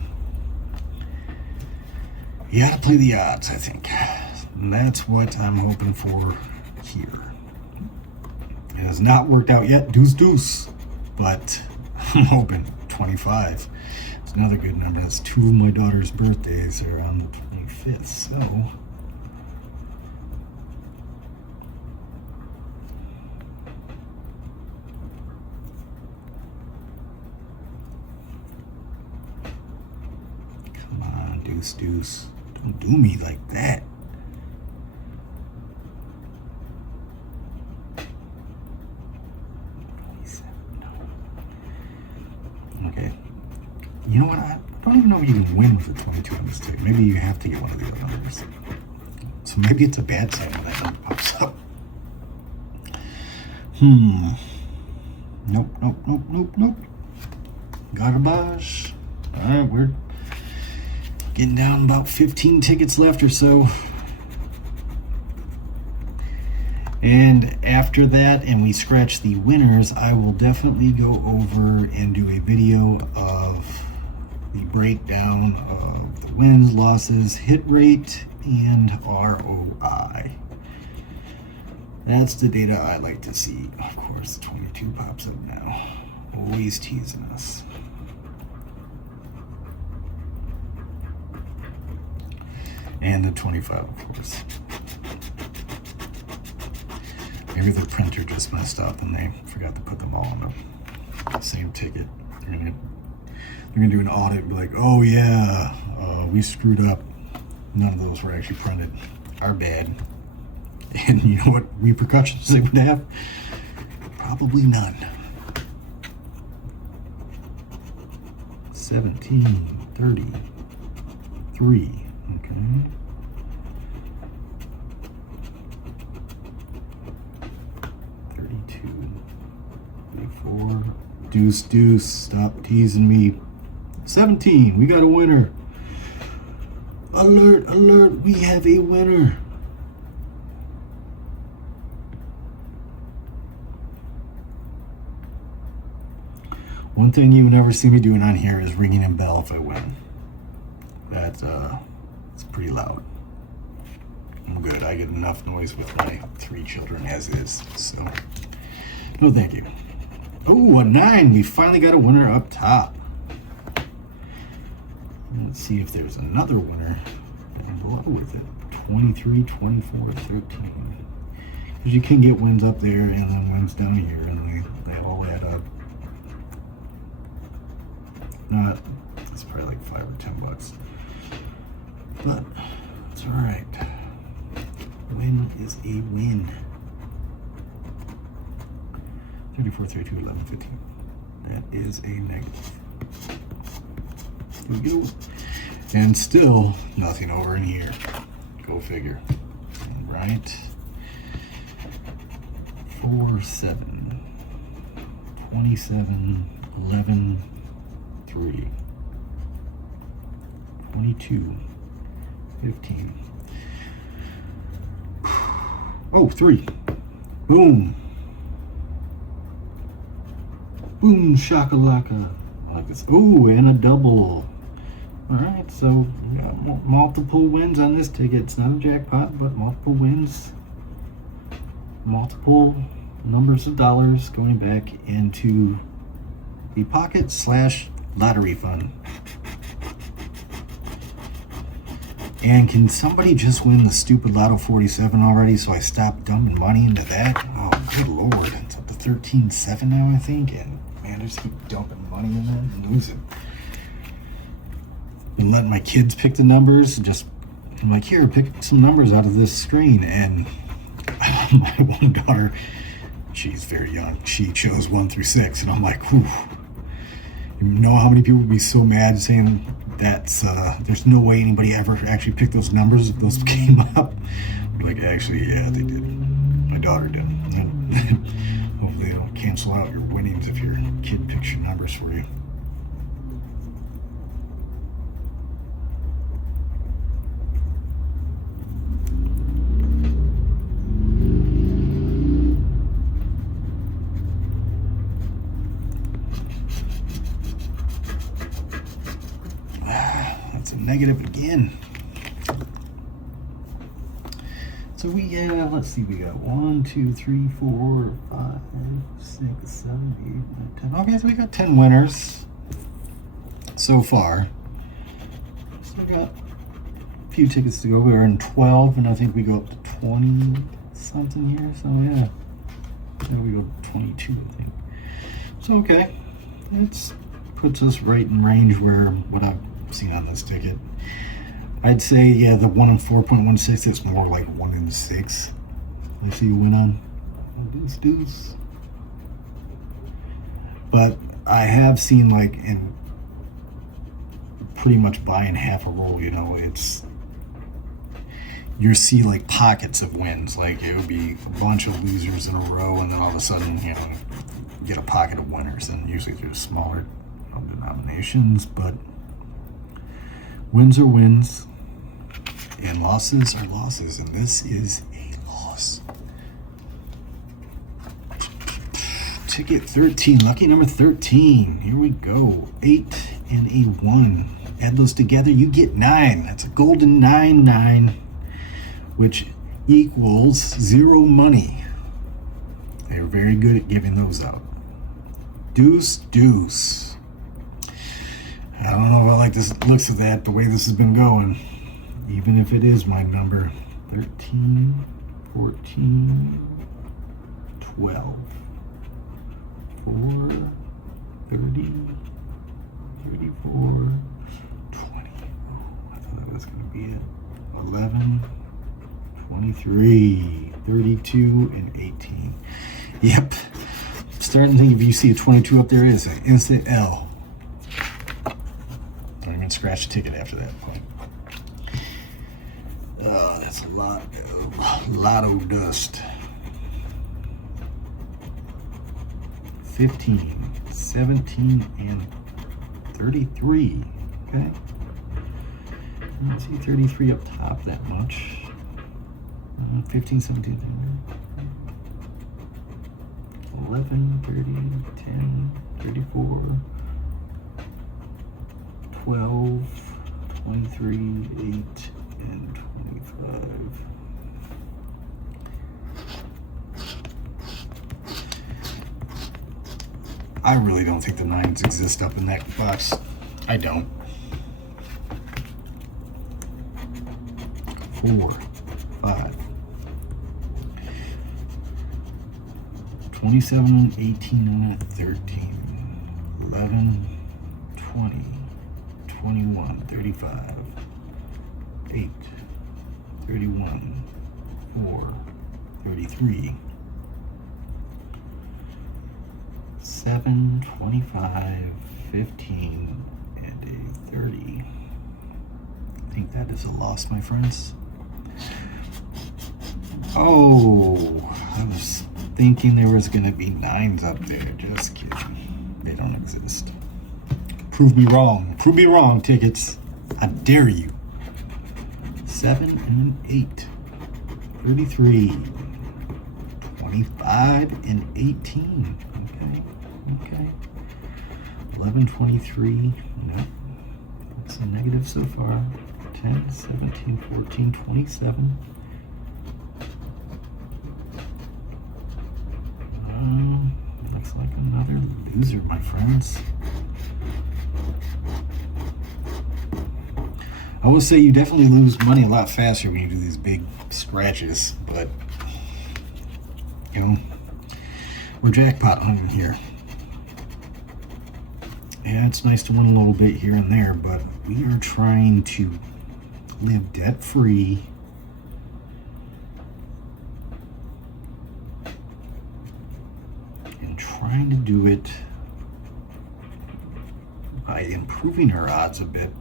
you gotta play the odds, I think. And that's what I'm hoping for here. It has not worked out yet, deuce, but I'm hoping 25. It's another good number. That's 2 of my daughter's birthdays are on the 25th, so. Come on, deuce. Don't do me like that. Okay. You know what? I don't even know if you can win with a 22 on this ticket. Maybe you have to get one of the other numbers. So maybe it's a bad sign when that number pops up. Nope. Garbage. Alright, we're getting down about 15 tickets left or so. And after that, and we scratch the winners, I will definitely go over and do a video of the breakdown of the wins, losses, hit rate, and ROI. That's the data I like to see. Of course, 22 pops up now. Always teasing us. And the 25, of course. Maybe the printer just messed up and they forgot to put them all on the same ticket. They're gonna do an audit and be like, oh yeah, we screwed up. None of those were actually printed. Our bad. And you know what repercussions they would have? Probably none. 17, 33, okay. 32, 34, deuce, stop teasing me. 17, we got a winner. Alert, we have a winner. One thing you never see me doing on here is ringing a bell if I win. It's pretty loud. I'm good. I get enough noise with my 3 children as is. So, no thank you. Oh, a 9. We finally got a winner up top. Let's see if there's another winner below with it. 23, 24, 13. Because you can get wins up there and then wins down here, and they all add up. Not, it's probably like $5 or $10, but it's all right. Win is a win. 34, 32, 11, 15. That is a negative. There we go. And still nothing over in here. Go figure. All right. 4, 7, 27, 11, 3, 22, 15. Oh, 3. Boom. Boom, shakalaka. I like this. Ooh, and a double. Alright, so we got multiple wins on this ticket. It's not a jackpot, but multiple wins. Multiple numbers of dollars going back into the pocket / lottery fund. And can somebody just win the stupid Lotto 47 already so I stop dumping money into that? Oh, good lord. It's up to 13.7 now, I think. And man, I just keep dumping money in that and losing. And letting my kids pick the numbers. And I'm like, here, pick some numbers out of this screen. And my one daughter, she's very young. She chose 1 through 6. And I'm like, whew. You know how many people would be so mad saying that's there's no way anybody ever actually picked those numbers if those came up. Like, actually, yeah, they did. My daughter did. Hopefully they don't cancel out your winnings if your kid picks your numbers for you. That's a negative again. So we have, let's see, we got 1, 2, 3, 4, 5, 6, 7, 8, 9, 10. Okay, so we got 10 winners so far. So we got a few tickets to go. We're in 12, and I think we go up to 20 something here. So yeah, we go up to 22, I think. So okay, it puts us right in range where what I've seen on this ticket. I'd say, yeah, the 1 in 4.16, it's more like 1 in 6. You see you win on deuce. But I have seen, like, in pretty much buying half a roll, you know, you see like pockets of wins. Like it would be a bunch of losers in a row, and then all of a sudden, you know, get a pocket of winners. And usually they're smaller denominations, but wins are wins. And losses are losses, and this is a loss. Ticket 13, lucky number 13. Here we go. 8 and a 1. Add those together, you get 9. That's a golden 9, which equals 0 money. They're very good at giving those out. Deuce. I don't know if I like this looks of that, the way this has been going. Even if it is my number. 13, 14, 12, 4, 30, 34, 20. Oh, I thought that was going to be it. 11, 23, 32, and 18. Yep. I'm starting to think if you see a 22 up there, it's an instant L. Don't even scratch the ticket after that point. That's a lot of lotto dust. 15, 17, and 33. Okay. I don't see 33 up top that much. 15, 17, 11, 30, 10, 34, 12, 23, 8, and 25. I really don't think the 9s exist up in that box. I don't. 4, 5, 27, 18, and 13, 11, 20, 21, 35, 8, 31, 4, 33, 7, 25, 15, and a 30. I think that is a loss, my friends. Oh, I was thinking there was going to be 9s up there. Just kidding. They don't exist. Prove me wrong. Prove me wrong, tickets. I dare you. 7 and an 8. 33. 25 and 18. Okay. 11, 23. Nope. That's a negative so far. 10, 17, 14, 27. Looks like another loser, my friends. I will say you definitely lose money a lot faster when you do these big scratches, but you know, we're jackpot hunting here. Yeah, it's nice to win a little bit here and there, but we are trying to live debt-free. And trying to do it by improving our odds a bit.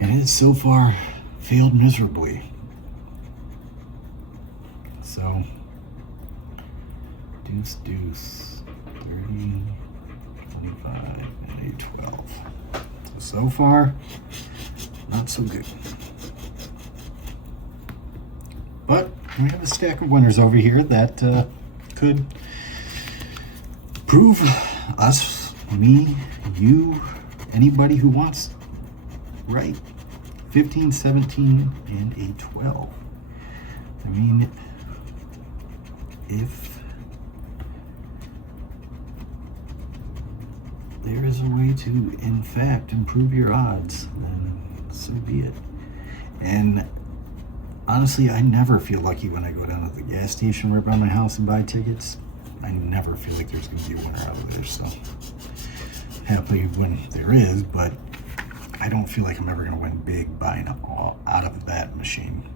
And it has so far failed miserably. So Deuce, deuce. 30, 25, and a 12. So far, not so good. But we have a stack of winners over here that could prove us, me, you, anybody who wants, right? 15, 17, and a 12. I mean, if there is a way to, in fact, improve your odds, then so be it. And honestly, I never feel lucky when I go down to the gas station right by my house and buy tickets. I never feel like there's going to be a winner out of there, so happily when there is, but I don't feel like I'm ever going to win big buying all out of that machine.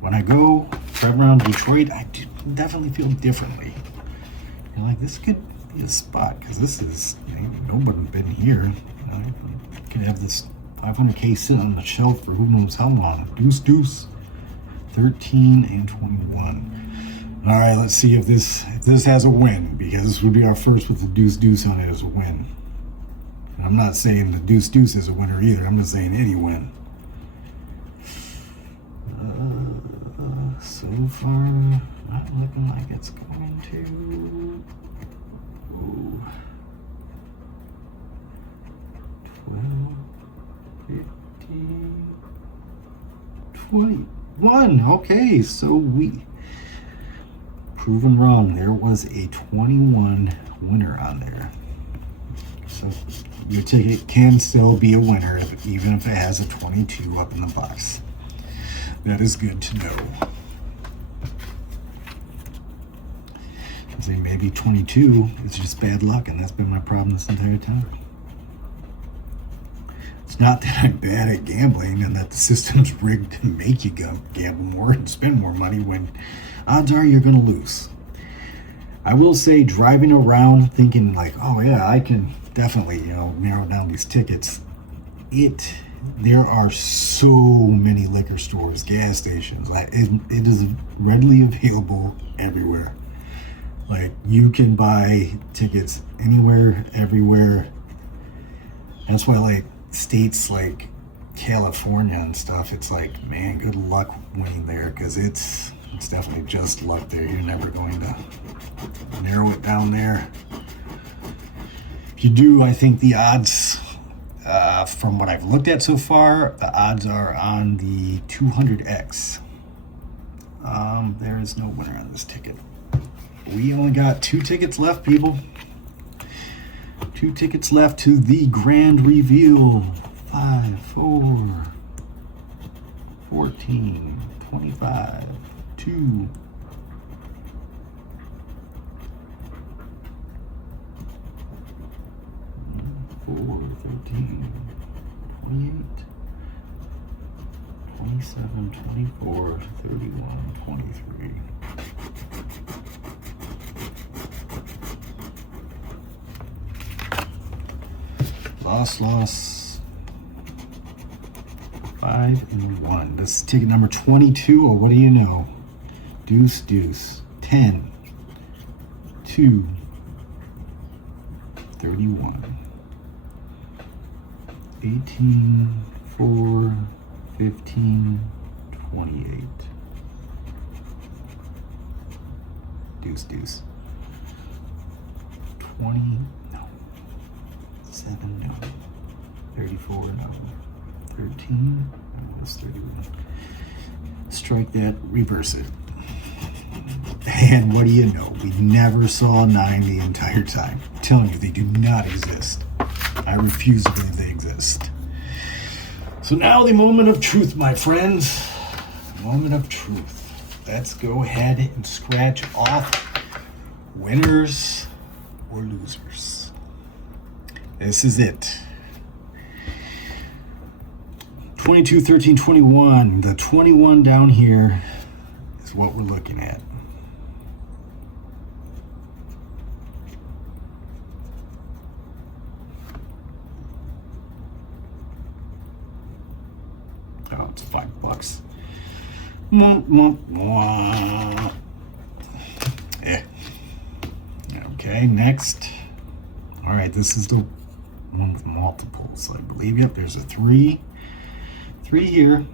When I go drive around Detroit, I definitely feel differently. You're like, this could be a spot, because this is, nobody's been here. You could have this 500K sitting on the shelf for who knows how long. Deuce, deuce. 13 and 21. All right, let's see if this has a win, because this would be our first with the deuce, deuce on it as a win. And I'm not saying the deuce, deuce is a winner either. I'm just saying any win. So far, not looking like it's going to. Ooh. 12, 15, 21. Okay, so we proven wrong. There was a 21 winner on there. So your ticket can still be a winner even if it has a 22 up in the box. That is good to know. I say maybe 22 is just bad luck, and that's been my problem this entire time. It's not that I'm bad at gambling and that the system's rigged to make you gamble more and spend more money when odds are you're going to lose. I will say, driving around thinking like, oh yeah, I can definitely, narrow down these tickets. There are so many liquor stores, gas stations. It is readily available everywhere. Like, you can buy tickets anywhere, everywhere. That's why, like, states like California and stuff, it's like, man, good luck winning there, because it's definitely just luck there. You're never going to narrow it down there. If you do, I think the odds, from what I've looked at so far, the odds are on the 200X. There is no winner on this ticket. We only got 2 tickets left, people. 2 tickets left to the grand reveal. 5, 4, 14, 25, 2. 4, 13, 28, 27, 24, 31, 23. Loss. 5 and 1. This is ticket number 22, or what do you know? Deuce, deuce. 10, 2, 31. 18, 4, 15, 28. Deuce, deuce. 20, no. 7, no. 34, no. 13, no, that's 31. Strike that, reverse it. And what do you know? We never saw a 9 the entire time. I'm telling you, they do not exist. I refuse to believe they exist. So now the moment of truth, my friends. Moment of truth. Let's go ahead and scratch off winners or losers. This is it. 22, 13, 21. The 21 down here is what we're looking at. Oh, it's $5. Okay, next. All right, this is the one with multiples, I believe. Yep, there's a 3. 3 here.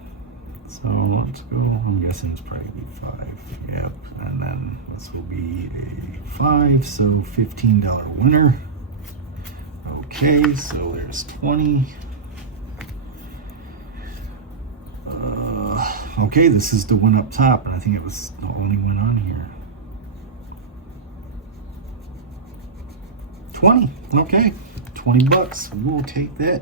So let's go. I'm guessing it's probably 5. Yep, and then this will be a 5, so $15 winner. Okay, so there's 20. Okay, this is the one up top, and I think it was the only one on here. 20. Okay, $20. We'll take that.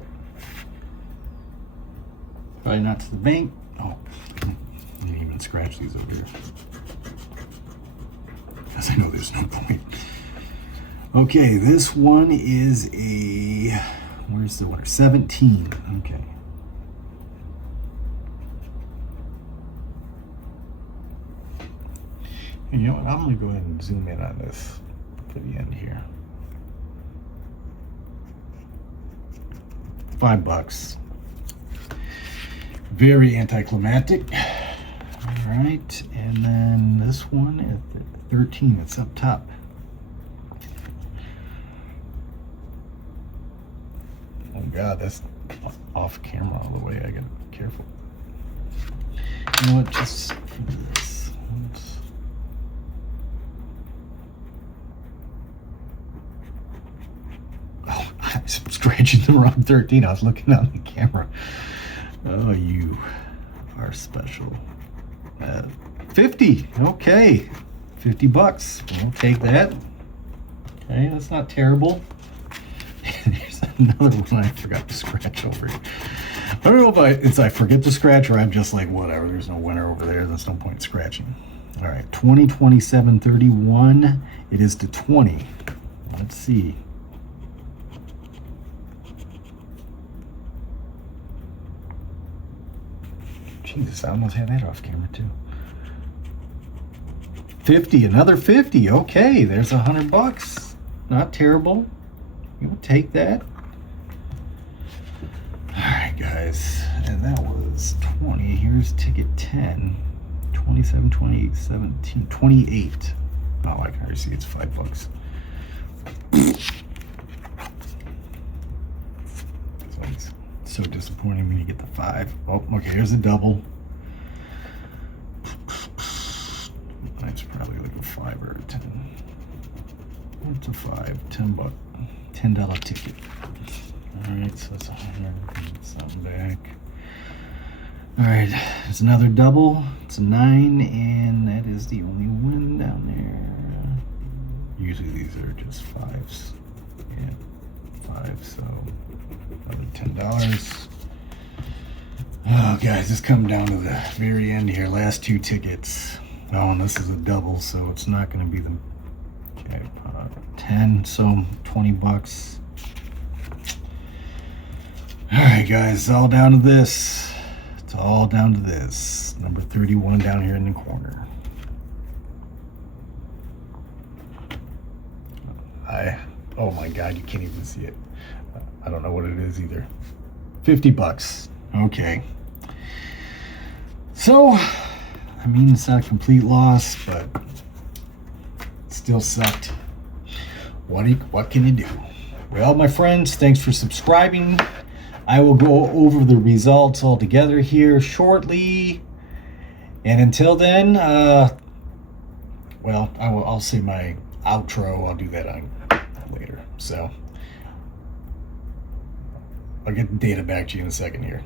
Probably not to the bank. Oh, I didn't even scratch these over here, because I know there's no point. Okay, this one is a, where's the winner? 17. Okay. And you know what? I'm going to go ahead and zoom in on this to the end here. $5. Very anticlimactic. All right, and then this one at 13. It's up top. Oh God, that's off camera all the way. I gotta be careful. You know what? Just for this. Oh, I'm scratching the wrong 13. I was looking on the camera. Oh, you are special. 50. Okay, $50. We'll take that. Okay, that's not terrible. There's another one I forgot to scratch over here. I don't know if it's I forget to scratch or I'm just like, whatever, there's no winner over there. There's no point scratching. All right, 20, 27, 31. It is to 20. Let's see. Jesus, I almost had that off camera too. 50, another 50. Okay, there's $100. Not terrible. You'll take that. All right, guys, and that was 20. Here's ticket 10. 27, 28, 17, 28. Oh, I can already see it's $5. So disappointing when you get the 5. Oh, okay, here's a double. That's probably like a 5 or a 10. What's a 5? $10. $10 ticket. All right, so it's 100. Something back. All right, there's another double. It's a 9, and that is the only win down there. Usually these are just 5s. Yeah, 5. So another $10. Oh, guys, it's coming down to the very end here. Last 2 tickets. Oh, and this is a double, so it's not going to be the jackpot. 10, so $20. All right, guys, it's all down to this. It's all down to this. Number 31 down here in the corner. Oh my God, you can't even see it. I don't know what it is either. $50. Okay. So, I mean, it's not a complete loss, but it still sucked. What can you do? Well, my friends, thanks for subscribing. I will go over the results all together here shortly. And until then, well, I'll say my outro. I'll do that on later. So I'll get the data back to you in a second here.